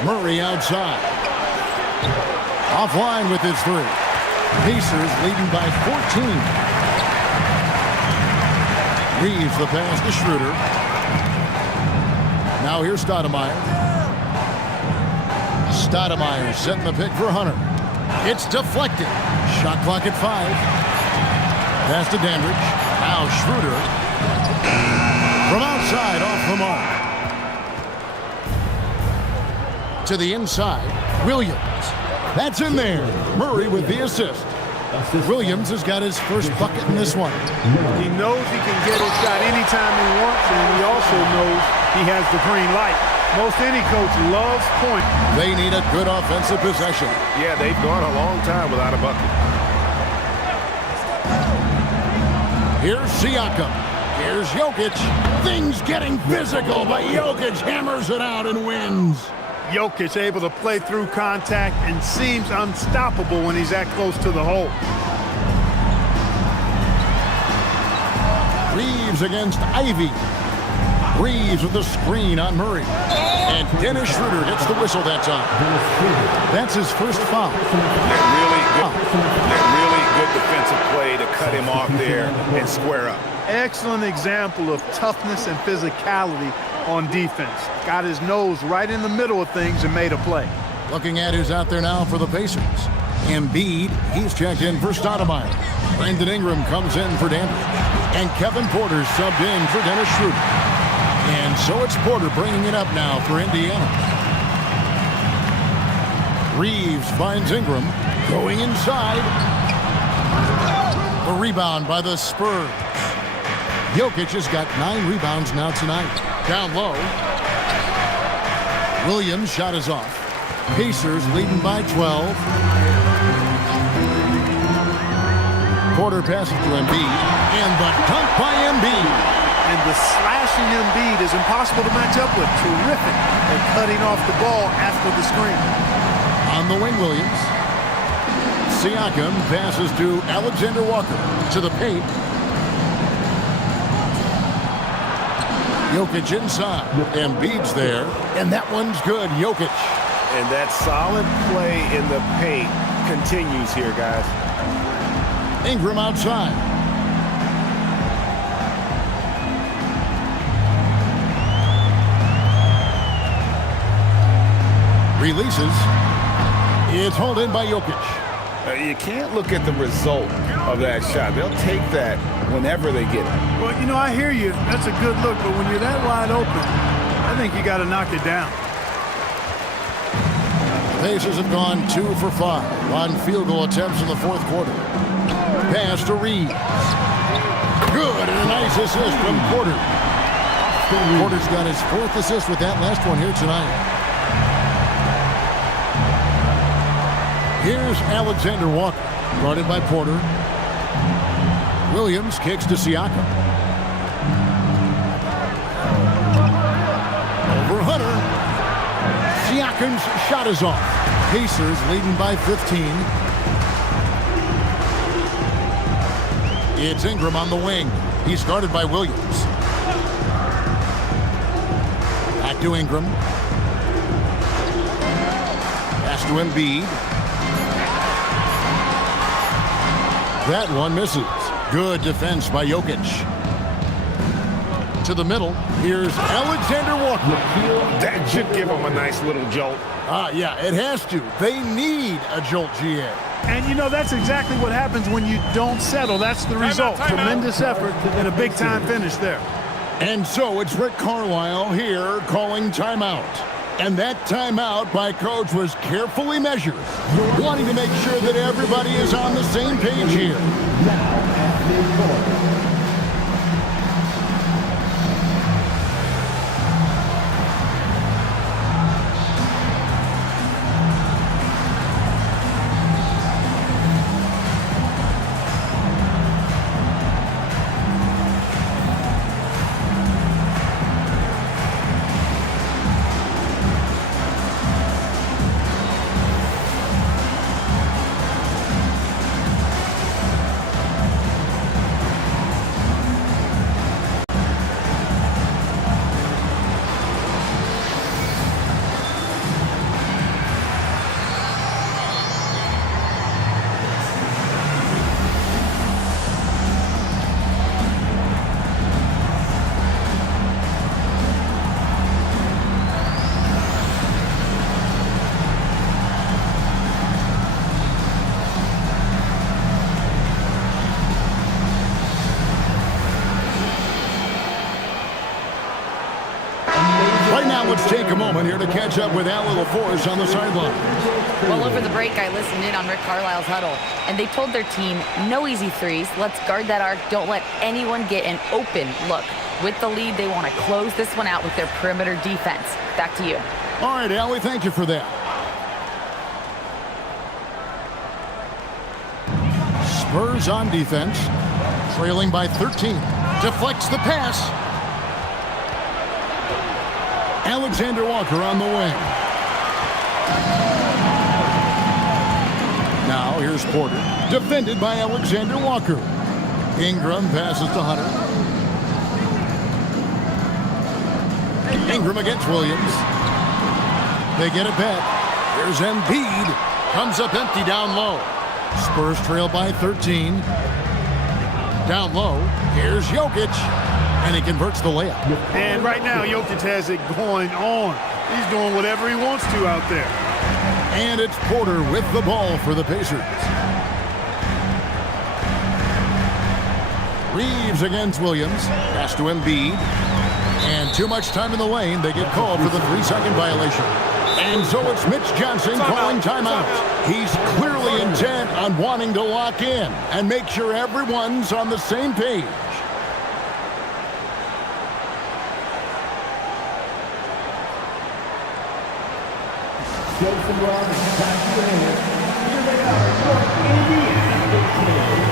Murray outside. Offline with his three. Pacers leading by 14. Reeves the pass to Schroeder. Now here's Stoudemire. Stoudemire setting the pick for Hunter. It's deflected. Shot clock at 5. Pass to Dandridge. Now Schroeder. From outside, off the mark. To the inside, Williams. That's in there. Murray with the assist. Williams has got his first bucket in this one. He knows he can get his shot anytime he wants, and he also knows he has the green light. Most any coach loves point. They need a good offensive possession. Yeah, they've gone a long time without a bucket. Here's Siakam. Here's Jokic. Things getting physical, but Jokic hammers it out and wins. Jokic able to play through contact and seems unstoppable when he's that close to the hole. Reeves against Ivy. Reeves with the screen on Murray. And Dennis Schroeder gets the whistle that time. That's his first foul. That really good defensive play to cut him off there and square up. Excellent example of toughness and physicality on defense. Got his nose right in the middle of things and made a play. Looking at who's out there now for the Pacers. Embiid, he's checked in for Stoudemire. Brandon Ingram comes in for Dandridge. And Kevin Porter subbed in for Dennis Schroeder. And so it's Porter bringing it up now for Indiana. Reeves finds Ingram. Going inside. The rebound by the Spurs. Jokic has got 9 rebounds now tonight. Down low. Williams' shot is off. Pacers leading by 12. Porter passes to Embiid. And the dunk by Embiid. And the slashing Embiid is impossible to match up with. Terrific at cutting off the ball after the screen. On the wing, Williams. Siakam passes to Alexander Walker. To the paint. Jokic inside. Embiid's there. And that one's good. Jokic. And that solid play in the paint continues here, guys. Ingram outside. Releases. It's hauled in by Jokic. You can't look at the result of that shot. They'll take that whenever they get it. Well, you know, I hear you. That's a good look, but when you're that wide open, I think you got to knock it down. Pacers have gone 2 for 5 on field goal attempts in the fourth quarter. Pass to Reeves. Good, and a nice assist from Porter. Porter's got his 4th assist with that last one here tonight. Here's Alexander Walker, guarded by Porter. Williams kicks to Siakam. Over Hunter. Siakam's shot is off. Pacers leading by 15. It's Ingram on the wing. He's guarded by Williams. Back to Ingram. Pass to Embiid. That one misses. Good defense by Jokic. To the middle. Here's Alexander Walker. That should give them a nice little jolt. Yeah, it has to. They need a jolt, GA. And, you know, that's exactly what happens when you don't settle. That's the result. Tremendous effort and a big-time finish there. And so it's Rick Carlisle here calling timeout. And that timeout by Coach was carefully measured, wanting to make sure that everybody is on the same page here. Let's take a moment here to catch up with Al LaForce on the sideline. Well, over the break, I listened in on Rick Carlisle's huddle, and they told their team, no easy threes. Let's guard that arc. Don't let anyone get an open look. With the lead, they want to close this one out with their perimeter defense. Back to you. All right, Allie, thank you for that. Spurs on defense, trailing by 13. Deflects the pass. Alexander Walker on the wing. Now here's Porter, defended by Alexander Walker. Ingram passes to Hunter. Ingram against Williams. They get it back. Here's Embiid. Comes up empty down low. Spurs trail by 13. Down low. Here's Jokic. And he converts the layup. And right now, Jokic has it going on. He's doing whatever he wants to out there. And it's Porter with the ball for the Pacers. Reeves against Williams. Pass to Embiid. And too much time in the lane. They get called for the 3-second violation. And so it's Mitch Johnson calling timeout. He's clearly intent on wanting to lock in and make sure everyone's on the same page. Joseph Robinson, back to the hand. Here they are, your Indiana Pacers.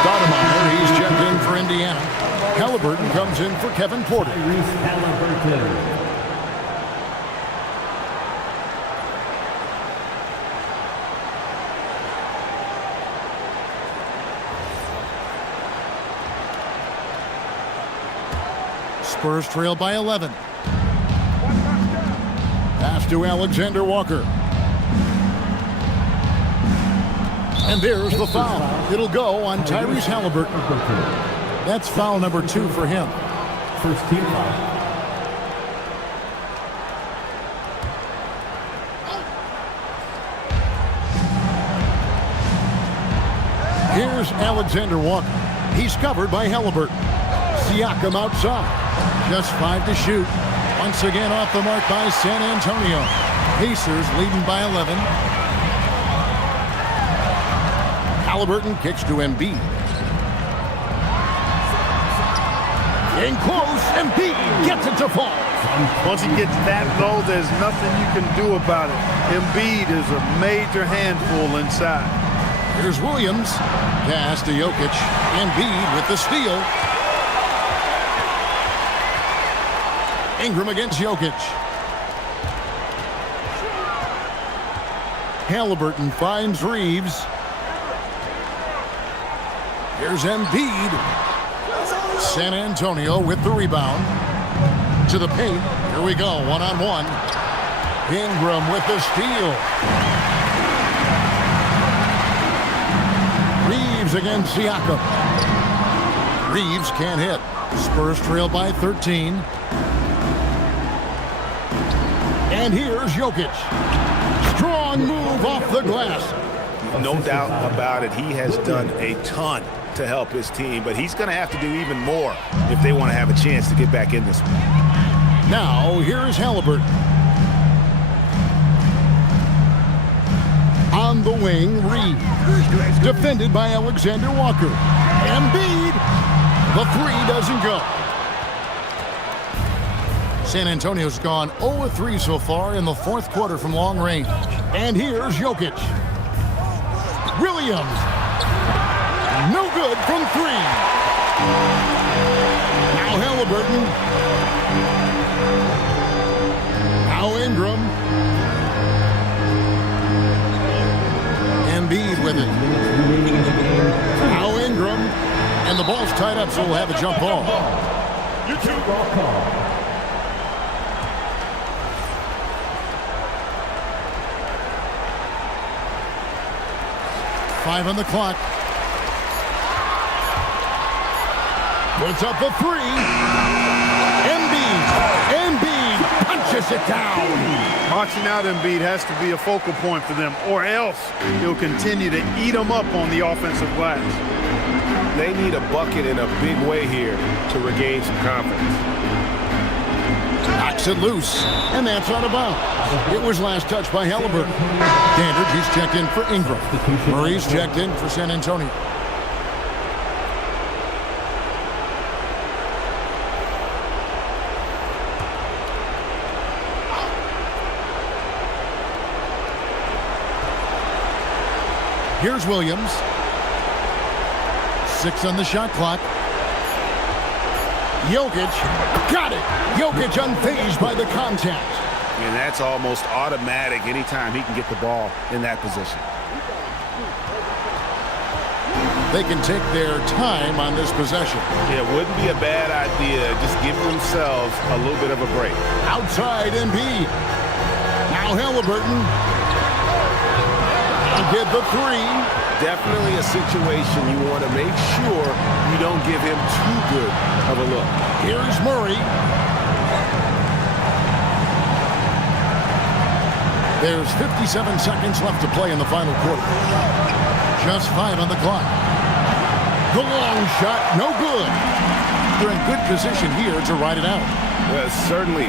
Stoudemire, he's checked in for Indiana. Halliburton comes in for Kevin Porter. Spurs trail by 11. Pass to Alexander Walker. And there's the foul. It'll go on Tyrese Halliburton. That's foul number 2 for him. First team foul. Here's Alexander Walker. He's covered by Halliburton. Siakam outside. Just 5 to shoot. Once again off the mark by San Antonio. Pacers leading by 11. Halliburton kicks to Embiid. In close, Embiid gets it to fall. Once he gets that low, there's nothing you can do about it. Embiid is a major handful inside. Here's Williams. Pass to Jokic. Embiid with the steal. Ingram against Jokic. Halliburton finds Reeves. Here's Embiid. San Antonio with the rebound. To the paint. Here we go, one-on-one. Ingram with the steal. Reeves against Siakam. Reeves can't hit. Spurs trail by 13. And here's Jokic. Strong move off the glass. No doubt about it. He has done a ton to help his team, but he's going to have to do even more if they want to have a chance to get back in this one. Now, here's Halliburton. On the wing, Reeves. Defended by Alexander Walker. Embiid. The 3 doesn't go. San Antonio's gone 0-3 so far in the 4th quarter from long range. And here's Jokic. Williams. No good from 3. Now Halliburton. Now Ingram. Embiid with it. Now Ingram. And the ball's tied up, so we'll have a jump ball. Ball call. 5 on the clock. Puts up the 3. Embiid punches it down. Boxing out Embiid has to be a focal point for them, or else he'll continue to eat them up on the offensive glass. They need a bucket in a big way here to regain some confidence. Knocks it loose, and that's out of bounds. It was last touched by Halliburton. Dandridge, he's checked in for Ingram. Murray's checked in for San Antonio. Here's Williams. 6 on the shot clock. Jokic got it. Jokic unfazed by the contact. And that's almost automatic anytime he can get the ball in that position. They can take their time on this possession. It wouldn't be a bad idea. Just give themselves a little bit of a break. Outside Embiid. Now Halliburton. Get the 3. Definitely a situation you want to make sure you don't give him too good of a look. Here's Murray. There's 57 seconds left to play in the final quarter. Just 5 on the clock. The long shot, no good. They're in good position here to ride it out. Well, certainly,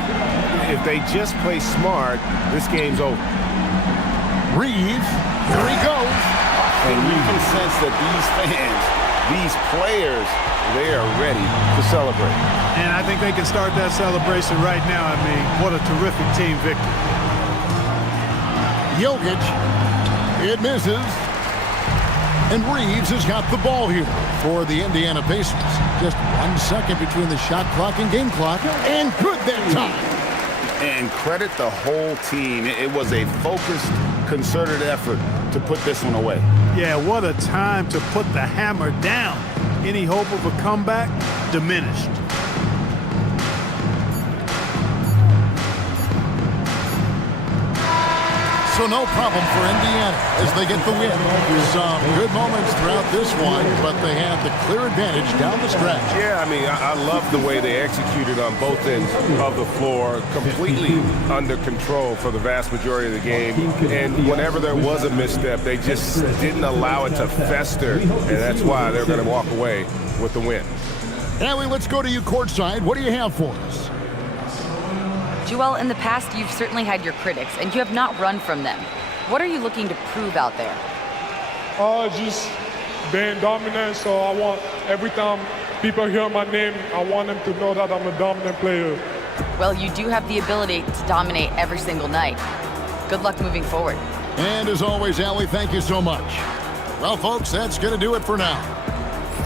if they just play smart, this game's over. Reeves, here he goes. And you can sense that these fans, these players, they are ready to celebrate. And I think they can start that celebration right now. I mean, what a terrific team victory. Jokic, it misses. And Reeves has got the ball here for the Indiana Pacers. Just 1 second between the shot clock and game clock. And good that time. And credit the whole team. It was a focused, concerted effort to put this one away. Yeah, what a time to put the hammer down. Any hope of a comeback diminished. So no problem for Indiana as they get the win. Some good moments throughout this one, but they had the clear advantage down the stretch. Yeah, I mean, I love the way they executed on both ends of the floor, completely under control for the vast majority of the game. And whenever there was a misstep, they just didn't allow it to fester, and that's why they're going to walk away with the win. Allie, let's go to you courtside. What do you have for us? Joel, in the past, you've certainly had your critics, and you have not run from them. What are you looking to prove out there? Just being dominant, so I want every time people hear my name, I want them to know that I'm a dominant player. Well, you do have the ability to dominate every single night. Good luck moving forward. And as always, Allie, thank you so much. Well, folks, that's going to do it for now.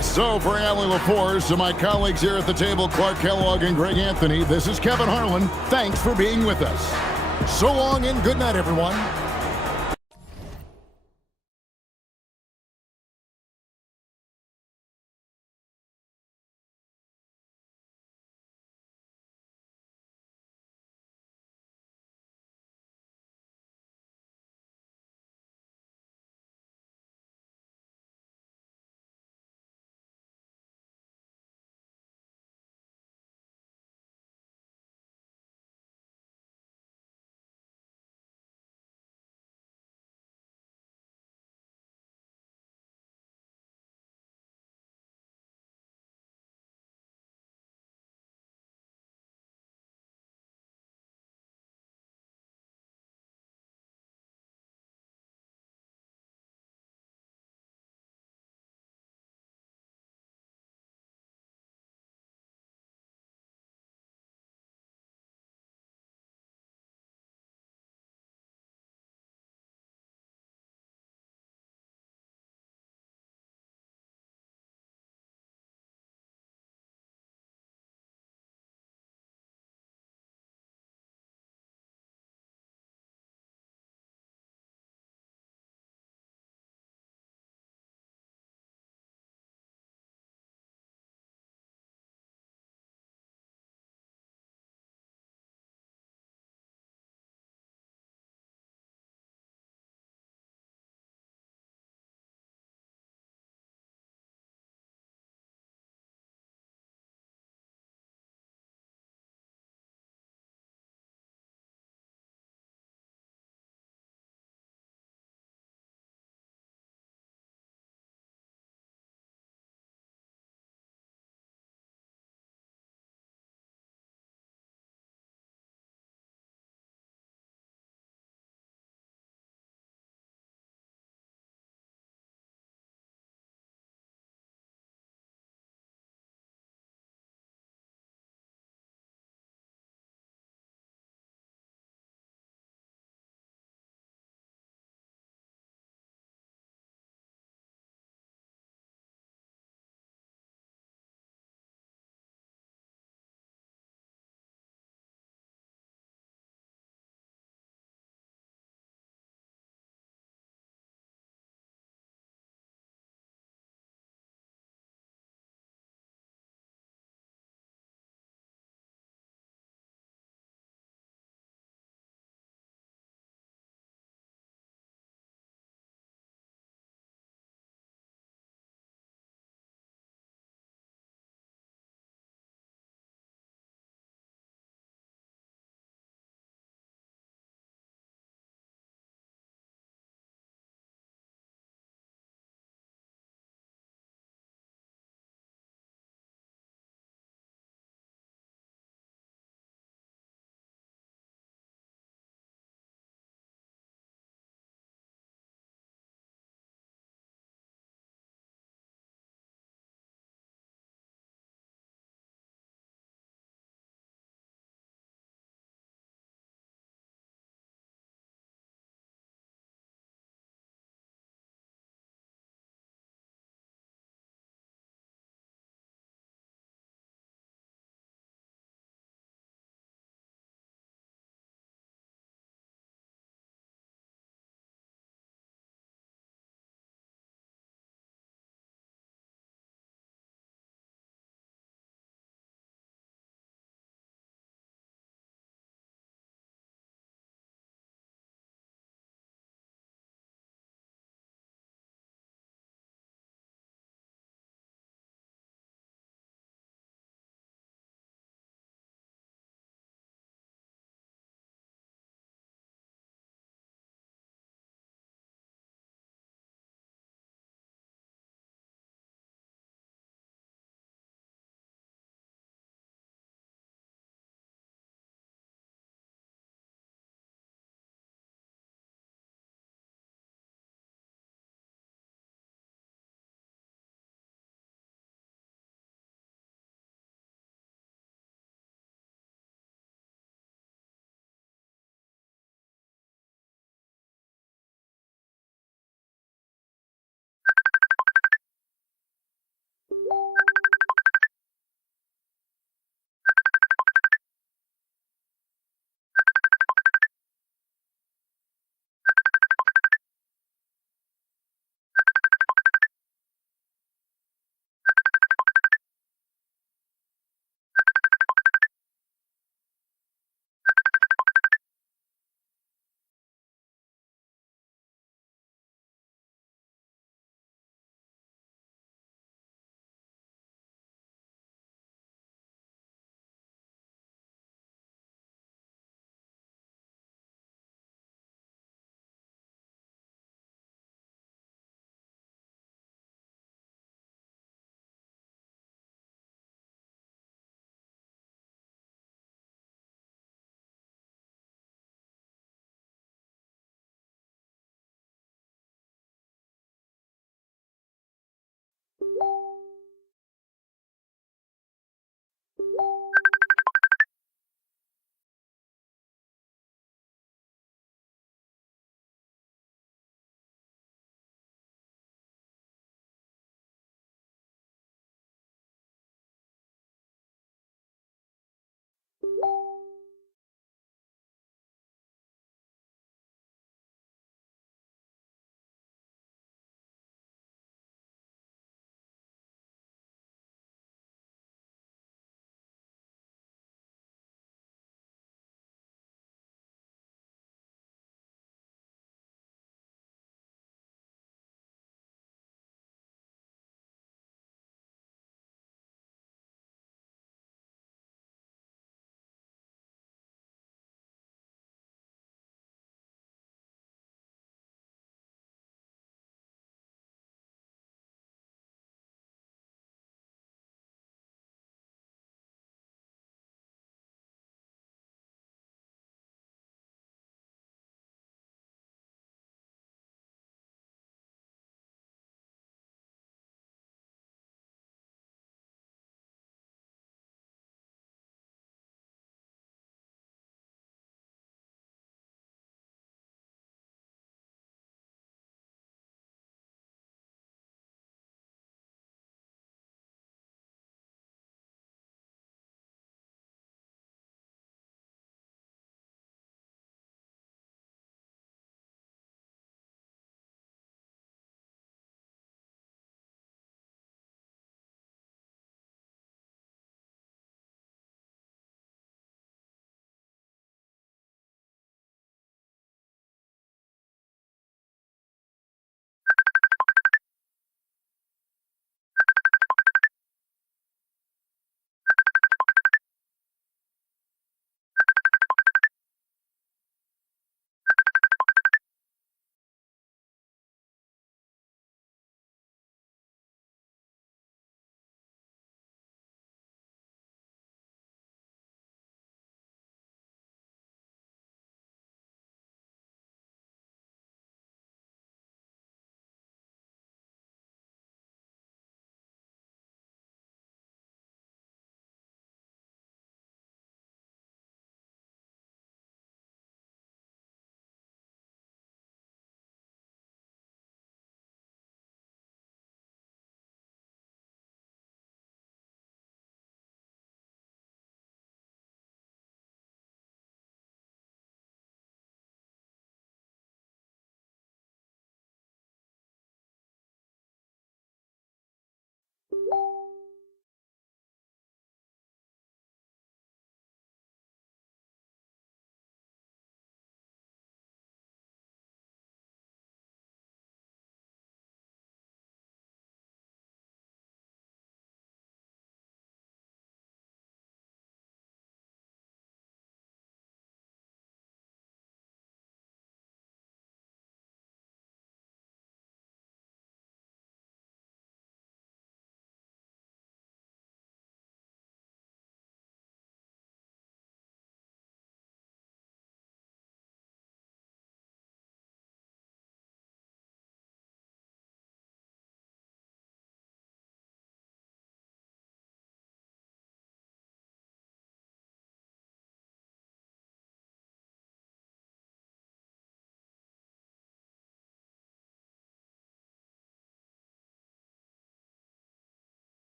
So for Allie LaForce and my colleagues here at the table, Clark Kellogg and Greg Anthony, this is Kevin Harlan. Thanks for being with us. So long and good night, everyone.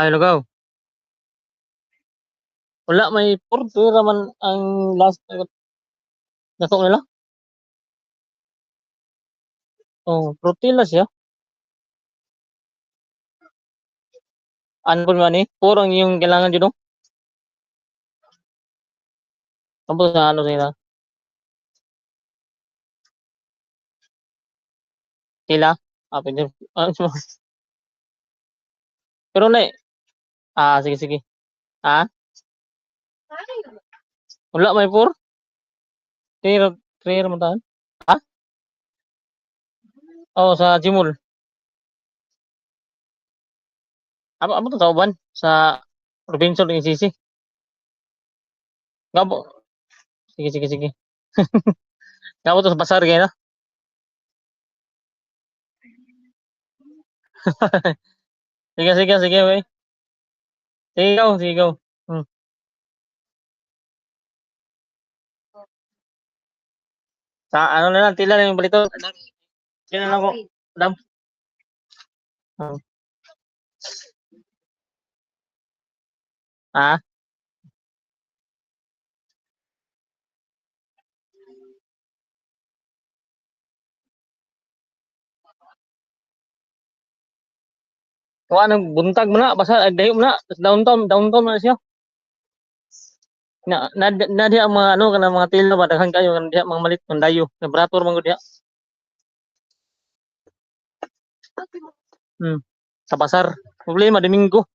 Ay, lugaw. Wala, may porto raman ang last nato nila. Oh, protila siya. Ano po man eh? Puro ang yung kailangan dito. Tapos na ano sila. Sila. Ah, pwede. Pero na eh. Ah, sige, sige. Ah? Wala, may por. Clear mo tahan. Ha? Oh, sa Jimul. Amo to kauban sa Robinson ng Sisi. Gabo. Sige, sige, sige. Gabo to sa pasar kaya na. Sige, sige, sige, wey. Sige, sige. Hmm. Sa ano na lang, tila lang yung balito. Yan na lang ko. Dam. Hmm. Ah? Kung anong buntag mo na, basta dayo mo na, downtown na siya. Na diha ang mga ano kana mga tilo ba daghan kayo kan diha mga malit man dayo. Nabrator man gud diha. Hmm. Sa pasar. Problema Domingo.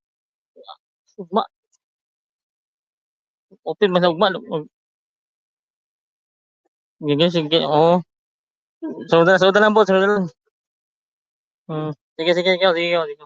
Ugma. Open man sa ugma. Sige, sige. Oo. Soda lang po, soda lang. Hmm. Sige, sige, ikaw, sige, ikaw, sige.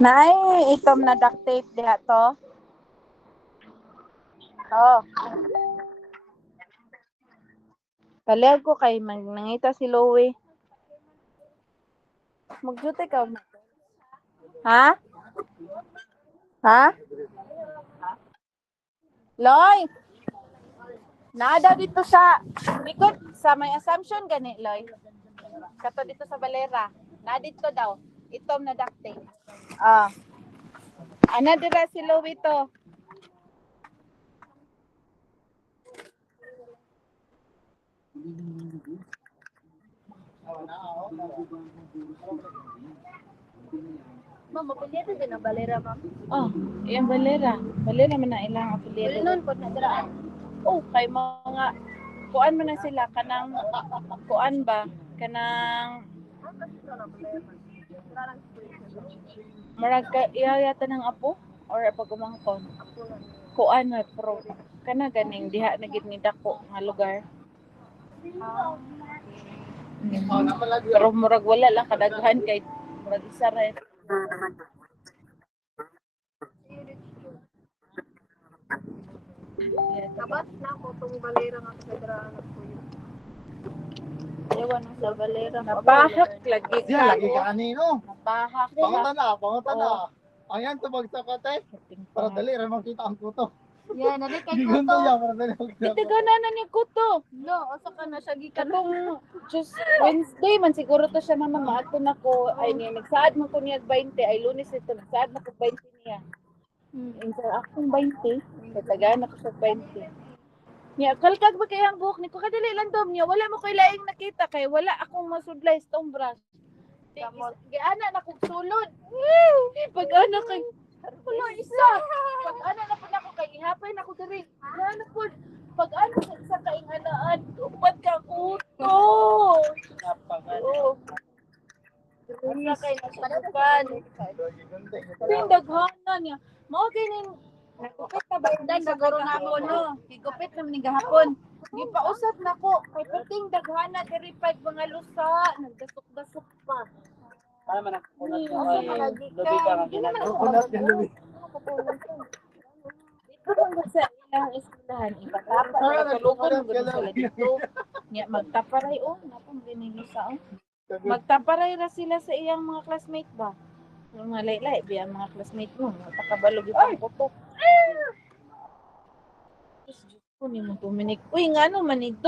Nay, itom na duct tape diha to. Oh. Kalag ko kay nangita si Loie. Magjute ka. Ha? Ha? Loy. Nada dito sa likod sa may assumption gani, Loy. Kato dito sa balera. Na dito daw. Itom na duct tape. Ah. Ana dira si Lowito. Ma'am, apelyido din ang Valera, ma'am. Oh, yung Valera. Valera man na ilang apelyido. Noon po na dira. Oh, kay mga kuan man na sila kanang kuan ba? Kanang marag ka iyayata ng apo or pagumangkon. Kuan na pro. Kana ganing diha na gid ni dako nga lugar. Pero murag wala lang kadaghan kay murag isa ra. Kabat na ako itong Valera nga sa draan po yun. Ewan sa Valera. Nabahak lagi ka. Diyan, lagi ka kanino. Nabahak. Pangutan na. Ayan, tumagsak ka, te. Para dali, rin makita ang kuto. Yan, nari kay Gigunto Kuto. yan, para dali makita. Ito gana ni Kuto. No, asa ka na siya gikan. Katong just Wednesday man siguro to siya mama maato na ko ay niya nagsaad man ko niya 20 ay Lunes ito nagsaad na ko 20 niya. Insa akong 20, katagaan ako sa 20. Niya kalkag ba kay ang buhok ni ko kadali lang dom niya wala mo koy laing nakita kay wala akong masudlay stone brush. Giana na kog sulod. Pag ana kay wala isa. Pag ana na pud ako kay ihapay na ko diri. Ano pud pag ano sa isa kaing anaan upat ka kuto. Oh. Wala kay nasubukan. Pindaghanan niya. Mao kinin nagupit na ba inday siguro namon no. Gigupit naman ni gahapon. Gipausap nako kay puting daghana diri pag mga lusa nagdasok-dasok pa. Ay, man, Lubi ka nga Kukunat yan, lubi. Ito lang sa ilang eskwelahan ipatapa sa lugon sila dito. Nya magtaparay napong ginigisa Magtaparay ra sila sa iyang mga classmate ba? Yung mga laylay biya mga classmate mo, takabalog yung kuto. Diyos ko ni mo tuminik. Uy, nga no, manigdo.